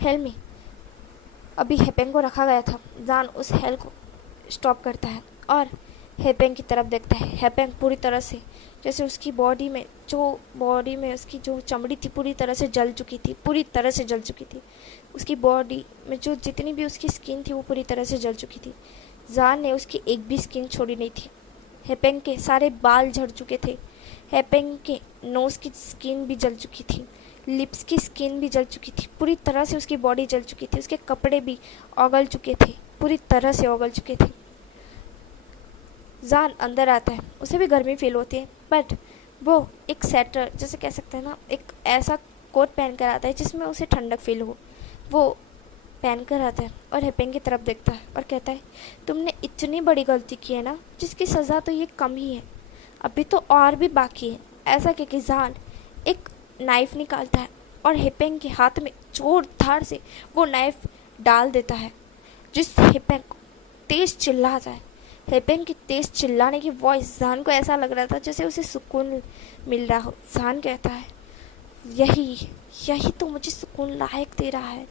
हेल में अभी हेपेंग को रखा गया था, जान उस हेल को स्टॉप करता है और हेपेंग की तरफ देखता है। हेपेंग पूरी तरह से जैसे उसकी बॉडी में उसकी जो चमड़ी थी पूरी तरह से जल चुकी थी, पूरी तरह से जल चुकी थी। उसकी बॉडी में जो जितनी भी उसकी स्किन थी वो पूरी तरह से जल चुकी थी। जान ने उसकी एक भी स्किन छोड़ी नहीं थी। हेपेंग के सारे बाल झड़ चुके थे। हेपेंग के नोज़ की स्किन भी जल चुकी थी, लिप्स की स्किन भी जल चुकी थी। पूरी तरह से उसकी बॉडी जल चुकी थी। उसके कपड़े भी ओगल चुके थे, पूरी तरह से ओगल चुके थे। जान अंदर आता है, उसे भी गर्मी फील होती है, बट वो एक स्वेटर जैसे कह सकते हैं ना, एक ऐसा कोट पहन कर आता है जिसमें उसे ठंडक फील हो। वो पहन कर आता है और हेपेंग की तरफ देखता है और कहता है तुमने इतनी बड़ी गलती की है ना, जिसकी सज़ा तो ये कम ही है, अभी तो और भी बाकी है। ऐसा कि जान एक नाइफ़ निकालता है और हेपेंग के हाथ में जोरदार से वो नाइफ़ डाल देता है, जिससे हेपेंग तेज़ चिल्ला जाए। हेपेंग की तेज़ चिल्लाने की वॉइस जान को ऐसा लग रहा था जैसे उसे सुकून मिल रहा हो। जान कहता है यही तो मुझे सुकून लायक दे रहा है।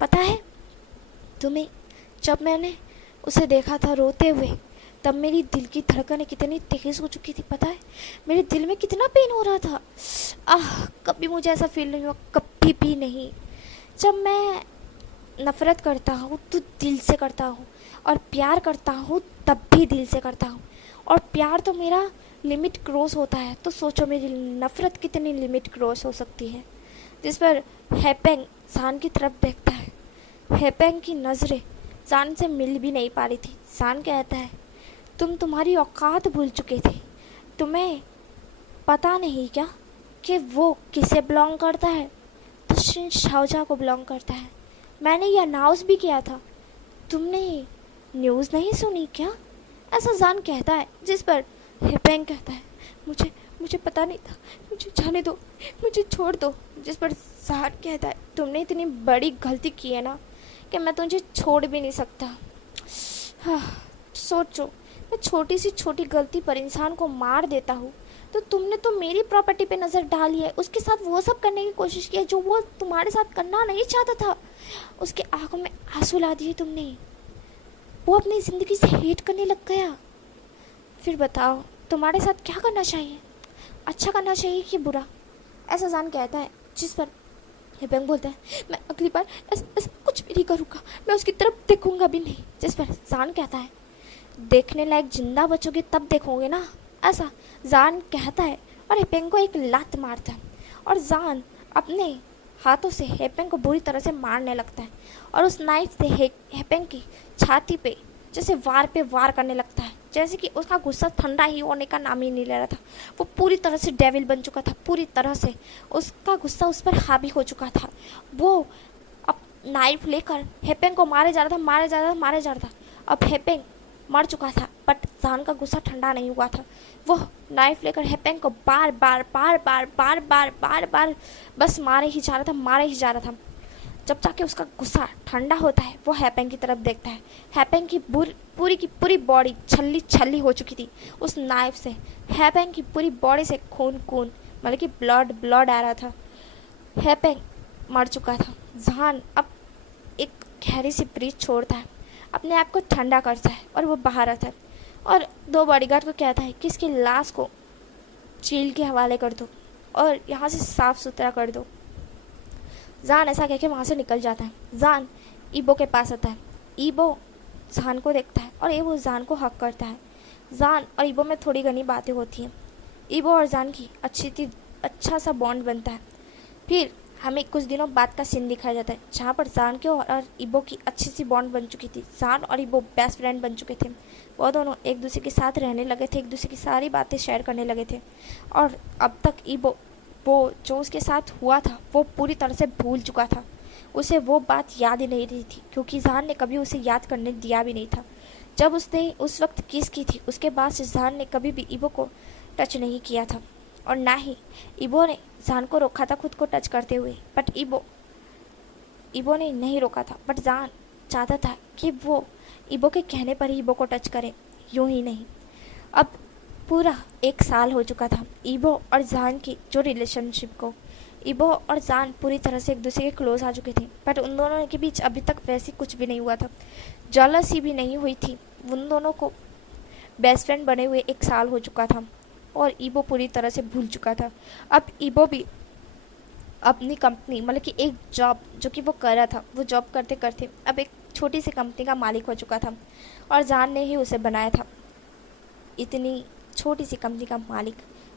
पता है तुम्हें, जब मैंने उसे देखा था रोते हुए, तब मेरी दिल की धड़कनें कितनी तेज़ हो चुकी थी। पता है मेरे दिल में कितना पेन हो रहा था। कभी मुझे ऐसा फील नहीं हुआ, कभी भी नहीं। जब मैं नफ़रत करता हूँ तो दिल से करता हूँ, और प्यार करता हूँ तब भी दिल से करता हूँ। और प्यार तो मेरा लिमिट क्रॉस होता है, तो सोचो मेरी नफ़रत कितनी लिमिट क्रॉस हो सकती है। जिस पर हेपेंग जान की तरफ देखता है। हेपेंग की नज़रें जान से मिल भी नहीं पा रही थी। जान कहता है तुम्हारी औकात भूल चुके थे। तुम्हें पता नहीं क्या कि वो किसे बिलोंग करता है? तो शिन शाओजा को बिलोंग करता है। मैंने यह अनाउंस भी किया था, तुमने न्यूज़ नहीं सुनी क्या? ऐसा जान कहता है। जिस पर हेपेंग कहता है मुझे पता नहीं था, मुझे जाने दो, मुझे छोड़ दो। जिस पर जान कहता है तुमने इतनी बड़ी गलती की है ना कि मैं तुझे छोड़ भी नहीं सकता। सोचो, मैं छोटी सी छोटी गलती पर इंसान को मार देता हूँ, तो तुमने तो मेरी प्रॉपर्टी पे नज़र डाली है, उसके साथ वो सब करने की कोशिश की है जो वो तुम्हारे साथ करना नहीं चाहता था। उसके आंखों में आंसू ला दिए तुमने, वो अपनी ज़िंदगी से हेट करने लग गया। फिर बताओ तुम्हारे साथ क्या करना चाहिए, अच्छा करना चाहिए कि बुरा? ऐसा जान कहता है। जिस पर हेपेंग बोलता है मैं अगली बार ऐसा कुछ भी नहीं करूँगा, मैं उसकी तरफ देखूँगा भी नहीं। जिस पर जान कहता है देखने लायक जिंदा बचोगे तब देखोगे ना, ऐसा जान कहता है और हेपेंग को एक लात मारता है। और जान अपने हाथों से हेपेंग को बुरी तरह से मारने लगता है और उस नाइफ से हेपेंग की छाती पे जैसे वार पे वार करने लगता है, जैसे कि उसका गुस्सा ठंडा ही होने का नाम ही नहीं ले रहा था। वो पूरी तरह से डेविल बन चुका था, पूरी तरह से उसका गुस्सा उस पर हावी हो चुका था। वो नाइफ लेकर हेपेंग को मारे जा रहा था, मारे जा रहा था, मारे जा रहा था। अब हेपेंग मर चुका था, बट जान का गुस्सा ठंडा नहीं हुआ था। वो नाइफ लेकर हेपेंग को बार बार बार बार बार बार बार बार बस मारे ही जा रहा था, मारे ही जा रहा था। जब जाके उसका गुस्सा ठंडा होता है, वो हैपेंग की तरफ देखता है। हैपेंग की पूरी की पूरी बॉडी छल्ली छल्ली हो चुकी थी उस नाइफ से। हैपेंग की पूरी बॉडी से खून खून मतलब कि ब्लड ब्लड आ रहा था। हैपेंग मर चुका था। जहान अब एक गहरी सी ब्रीथ छोड़ता है, अपने आप को ठंडा करता है और वो बाहर आता है और दो बॉडीगार्ड को कहता है कि इसकी लाश को चील के हवाले कर दो और यहाँ से साफ सुथरा कर दो। जान ऐसा कह के वहाँ से निकल जाता है। जान ईबो के पास आता है। ईबो जान को देखता है और ईबो जान को हक करता है। जान और ईबो में थोड़ी घनी बातें होती हैं। ईबो और जान की अच्छा सा बॉन्ड बनता है। फिर हमें कुछ दिनों बाद का सीन दिखाया जाता है जहाँ पर जान के और ईबो की अच्छी सी बॉन्ड बन चुकी थी। जान और ईबो बेस्ट फ्रेंड बन चुके थे। वो दोनों एक दूसरे के साथ रहने लगे थे, एक दूसरे की सारी बातें शेयर करने लगे थे। और अब तक ईबो वो जो उसके साथ हुआ था वो पूरी तरह से भूल चुका था। उसे वो बात याद ही नहीं रही थी क्योंकि जान ने कभी उसे याद करने दिया भी नहीं था। जब उसने उस वक्त किस की थी, उसके बाद से जान ने कभी भी ईबो को टच नहीं किया था और ना ही ईबो ने जान को रोका था खुद को टच करते हुए। बट ईबो ने नहीं रोका था, बट जान चाहता था कि वो ईबो के कहने पर ही ईबो को टच करे, यूं ही नहीं। अब पूरा 1 साल हो चुका था ईबो और जान की जो रिलेशनशिप को। ईबो और जान पूरी तरह से एक दूसरे के क्लोज आ चुके थे, बट उन दोनों के बीच अभी तक वैसी कुछ भी नहीं हुआ था। जलसी भी नहीं हुई थी। उन दोनों को बेस्ट फ्रेंड बने हुए 1 साल हो चुका था और ईबो पूरी तरह से भूल चुका था। अब ईबो भी अपनी कंपनी मतलब कि एक जॉब जो कि वो कर रहा था, वो जॉब करते करते अब एक छोटी सी कंपनी का मालिक हो चुका था और जान ने ही उसे बनाया था इतनी छोटी सी कंपनी का मालिक।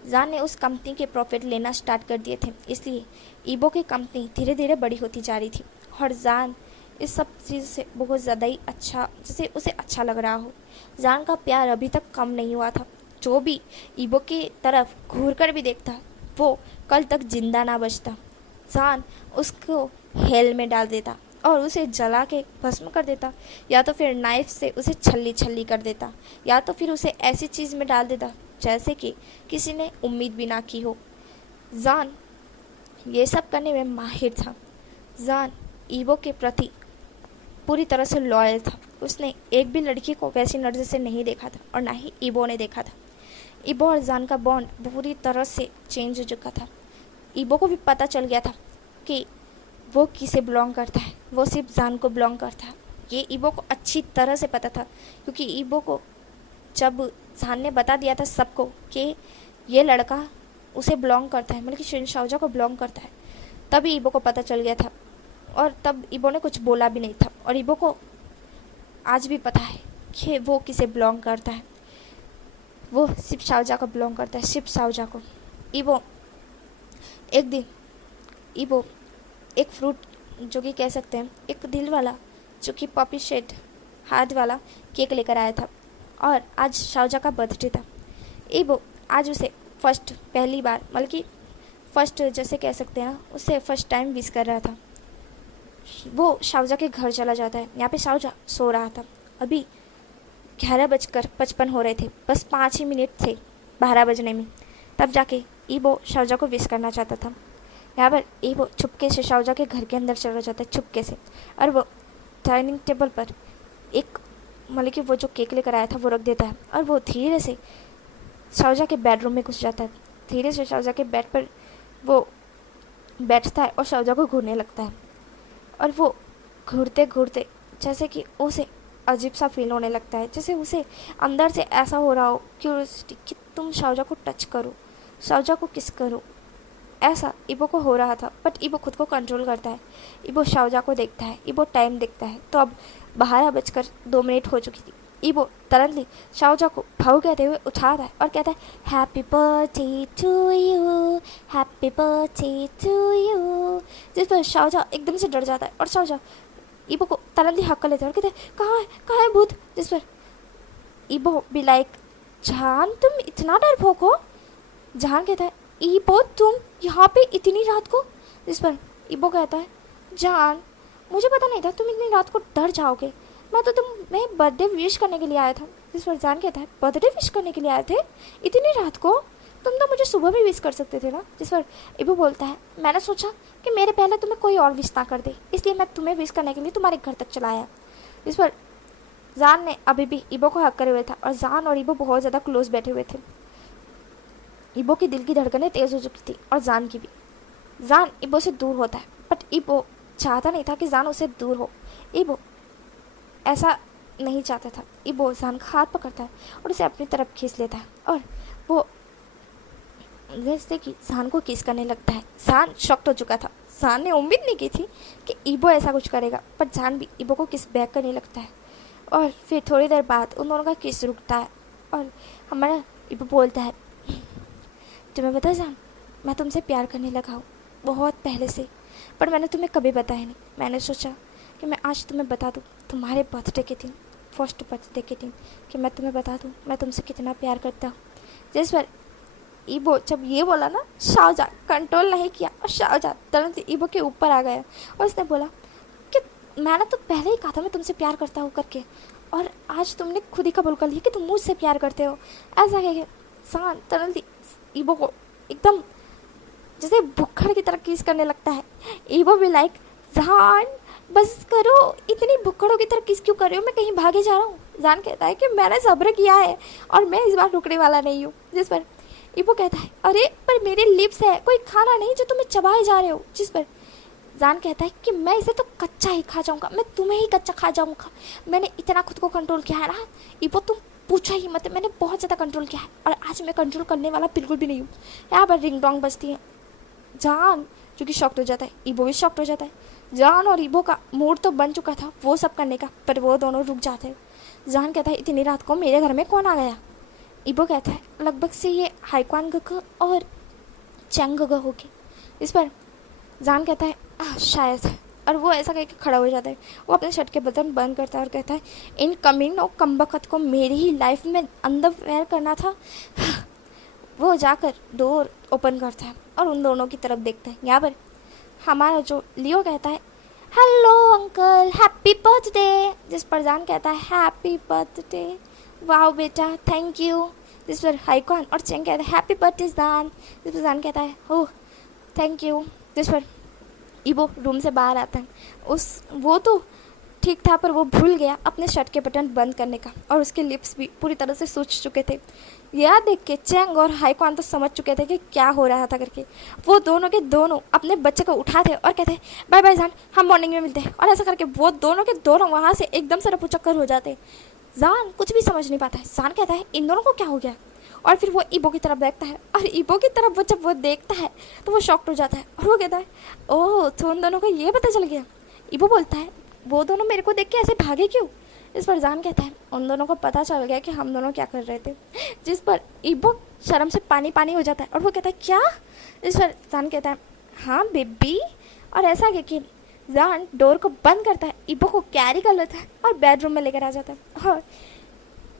जान ने उस कंपनी के प्रॉफिट लेना स्टार्ट कर दिए थे, इसलिए ईबो की कंपनी धीरे धीरे बड़ी होती जा रही थी और जान इस सब चीज़ से बहुत ज़्यादा ही अच्छा, जैसे उसे अच्छा लग रहा हो। जान का प्यार अभी तक कम नहीं हुआ था। जो भी ईबो की तरफ घूर कर भी देखता वो कल तक जिंदा ना बचता। जान उसको हेल में डाल देता और उसे जला के भस्म कर देता, या तो फिर नाइफ से उसे छल्ली छल्ली कर देता, या तो फिर उसे ऐसी चीज़ में डाल देता जैसे कि किसी ने उम्मीद भी ना की हो। जान ये सब करने में माहिर था। जान ईबो के प्रति पूरी तरह से लॉयल था। उसने एक भी लड़की को वैसी नज़र से नहीं देखा था और ना ही ईबो ने देखा था। ईबो और जान का बॉन्ड पूरी तरह से चेंज हो चुका था। ईबो को भी पता चल गया था कि वो किसे बिलोंग करता है, वो सिर्फ जान को बिलोंग करता है। ये ईबो को अच्छी तरह से पता था क्योंकि ईबो को जब जान ने बता दिया था सबको कि ये लड़का उसे बिलोंग करता है, मतलब कि शिन शाओजा को बिलोंग करता है, तभी ईबो को पता चल गया था और तब ईबो ने कुछ बोला भी नहीं था। और ईबो को आज भी पता है कि वो किसे बिलोंग करता है, वो सिर्फ शाओजा को बिलोंग करता है, सिर्फ शाओजा को। ईबो एक दिन ईबो एक फ्रूट जो कि कह सकते हैं एक दिल वाला जो कि पॉपी शेड हार्ट वाला केक लेकर आया था और आज शाओजा का बर्थडे था। ईबो आज उसे पहली बार मतलब कि फर्स्ट जैसे कह सकते हैं उसे फर्स्ट टाइम विश कर रहा था। वो शाओजा के घर चला जाता है। यहाँ पे शाओजा सो रहा था। अभी 11:55 हो रहे थे, बस 5 ही मिनट थे 12 बजने में। तब जाके ईबो शाओजा को विश करना चाहता था। यहाँ पर ईबो छुपके से शाओजा के घर के अंदर चला जाता है, छुपके से, और वो डाइनिंग टेबल पर एक मतलब कि वो जो केक लेकर आया था वो रख देता है और वो धीरे से शाओजा के बेडरूम में घुस जाता है। धीरे से शाओजा के बेड पर वो बैठता है और शाओजा को घूरने लगता है और वो घूरते घूरते जैसे कि उसे अजीब सा फील होने लगता है, जैसे उसे अंदर से ऐसा हो रहा हो क्यूरियोसिटी कि तुम शाओजा को टच करो, शाओजा को किस करो। ऐसा ईबो को हो रहा था, बट ईबो खुद को कंट्रोल करता है। ईबो शाओजा को देखता है, ईबो टाइम देखता है, तो अब 12:02 हो चुकी थी। ईबो तुरंत शाओजा को भाऊ कहते हुए उठाता है और कहता है happy birthday to you, happy birthday to you. जिस पर शाओजा एकदम से डर जाता है और शाओजा ईबो को तुरंत ही हक कर लेता है और कहते हैं कहाँ है भूत। जिस पर ईबो भी लाइक जान तुम इतना डरपोक हो। जान कहता है ईबो तुम यहाँ पे इतनी रात को। जिस पर ईबो कहता है जान मुझे पता नहीं था तुम इतनी रात को डर जाओगे। मैं तो तुम्हें बर्थडे विश करने के लिए आया था। जिस पर जान कहता है बर्थडे विश करने के लिए आए थे इतनी रात को? तुम तो मुझे सुबह भी विश कर सकते थे ना। जिस पर इबो बोलता है मैंने सोचा कि मेरे पहले तुम्हें कोई और विश ना कर दे, इसलिए मैं तुम्हें विश करने के लिए तुम्हारे घर तक चला आया। इस पर जान ने अभी भी इबो को हक करे हुए था और जान और इबो बहुत ज़्यादा क्लोज बैठे हुए थे। इबो की दिल की धड़कनें तेज़ हो चुकी थी और जान की भी। जान इबो से दूर होता है बट इबो चाहता नहीं था कि जान उससे दूर हो। इबो ऐसा नहीं चाहता था। इबो जान का हाथ पकड़ता है और उसे अपनी तरफ खींच लेता है और वो जैसे कि जान को किस करने लगता है। जान शॉक्ड हो चुका था। जान ने उम्मीद नहीं की थी कि इबो ऐसा कुछ करेगा, पर जान भी इबो को किस बैक करने लगता है और फिर थोड़ी देर बाद उन दोनों का किस रुकता है और हमारा इबो बोलता है तुम्हें पता है जान, मैं तुमसे प्यार करने लगा हूँ बहुत पहले से, पर मैंने तुम्हें कभी बताया नहीं। मैंने सोचा कि मैं आज तुम्हें बता दूँ तुम्हारे बर्थडे के दिन, फर्स्ट बर्थडे के दिन, कि मैं तुम्हें बता दूँ मैं तुमसे कितना प्यार करता हूँ। जिस पर इबो जब ये बोला ना, शाहजहां कंट्रोल नहीं किया और शाहजहां तुरंत इबो के ऊपर आ गया और उसने बोला कि मैंने तो पहले ही कहा था मैं तुमसे प्यार करता हूँ करके, और आज तुमने खुद ही कबूल कर लिया कि तुम मुझसे प्यार करते हो। ऐसा कह के जान तुरंत इबो को एकदम जैसे भुक्खड़ की तरह किस करने लगता है। इबो भी लाइक जान बस करो, इतनी भुक्खड़ों की तरह किस क्यों कर रहे हो, मैं कहीं भागे जा रहा हूँ। जान कहता है कि मैंने सब्र किया है और मैं इस बार रुकने वाला नहीं हूँ। जिस पर इबो कहता है अरे पर मेरे लिप्स है, कोई खाना नहीं जो तुम्हें चबाए जा रहे हो। जिस पर जान कहता है कि मैं इसे तो कच्चा ही खा जाऊंगा, मैं तुम्हें ही कच्चा खा जाऊंगा, मैंने इतना खुद को कंट्रोल किया है ना इबो, तुम पूछा ही मत, मैंने बहुत ज़्यादा कंट्रोल किया है और आज मैं कंट्रोल करने वाला बिल्कुल भी नहीं हूँ। यहाँ पर रिंग डोंग बजती है। जान जो कि शॉक्ड हो जाता है, इबो भी शॉक्ड हो जाता है। जान और इबो का मूड तो बन चुका था वो सब करने का, पर वो दोनों रुक जाते हैं। जान कहता है इतनी रात को मेरे घर में कौन आ गया? इबो कहता है लगभग से ये हाईक्वान गग और चैंग गग होगी। इस पर जान कहता है शायद, और वो ऐसा कह के खड़ा हो जाता है। वो अपने शर्ट के बटन बंद करता है और कहता है इन कमीन और कमबख्त को मेरी ही लाइफ में अंडरवेयर करना था। वो जाकर डोर ओपन करता है और उन दोनों की तरफ देखता है। यहाँ पर हमारा जो लियो कहता है हेलो अंकल हैप्पी बर्थडे। जिस पर जान कहता है हैप्पी बर्थडे, वाओ बेटा थैंक यू। जिस पर हाईकॉन और चेंग कहता है हैप्पी बर्थडे जान। जिस पर जान कहता है ओह थैंक यू। जिस पर इबो रूम से बाहर आता है। वो तो ठीक था पर वो भूल गया अपने शर्ट के बटन बंद करने का और उसके लिप्स भी पूरी तरह से सूज चुके थे। यह देख के चेंग और हाईकॉन तो समझ चुके थे कि क्या हो रहा था करके। वो दोनों के दोनों अपने बच्चे को उठाते और कहते बाय बाय जान, हम मॉर्निंग में मिलते हैं। और ऐसा करके वो दोनों के दोनों वहाँ से एकदम से रफूचक्कर हो जाते। जान कुछ भी समझ नहीं पाता है। जान कहता है इन दोनों को क्या हो गया, और फिर वो इबो की तरफ देखता है और इबो की तरफ वो जब वो देखता है तो वो शॉक्ड हो जाता है और वो कहता है ओह तो उन दोनों को ये पता चल गया। इबो बोलता है वो दोनों मेरे को देख के ऐसे भागे क्यों? इस पर जान कहता है उन दोनों को पता चल गया कि हम दोनों क्या कर रहे थे। जिस पर इबो शर्म से पानी पानी हो जाता है और वो कहता है क्या? इस पर जान कहता है हाँ बेबी, और ऐसा कि जान डोर को बंद करता है, इबो को कैरी कर लेता है और बेडरूम में लेकर आ जाता है। और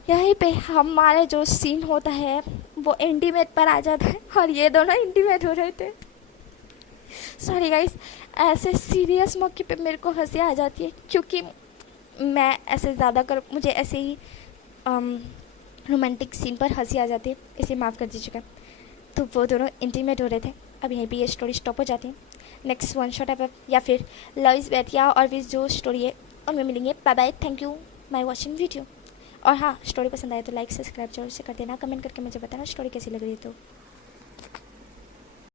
यहीं पे हमारे जो सीन होता है वो इंटीमेट पर आ जाता है और ये दोनों इंटीमेट हो रहे थे। सॉरी गाइस, ऐसे सीरियस मौके पे मेरे को हंसी आ जाती है क्योंकि मैं ऐसे ज़्यादा कर मुझे ऐसे ही रोमांटिक सीन पर हंसी आ जाती है, इसे माफ़ कर दीजिएगा। तो वो दोनों इंटीमेट हो रहे थे। अब यहीं पे ये स्टोरी स्टॉप हो जाती है। नेक्स्ट वन शॉट एप या फिर लव इज़ बैटिया और भी जो स्टोरी है उनमें मिलेंगे। Bye bye, thank you my watching video. और हाँ, स्टोरी पसंद आए तो लाइक सब्सक्राइब जरूर से कर देना, कमेंट करके मुझे बताना स्टोरी कैसी लग रही है। तो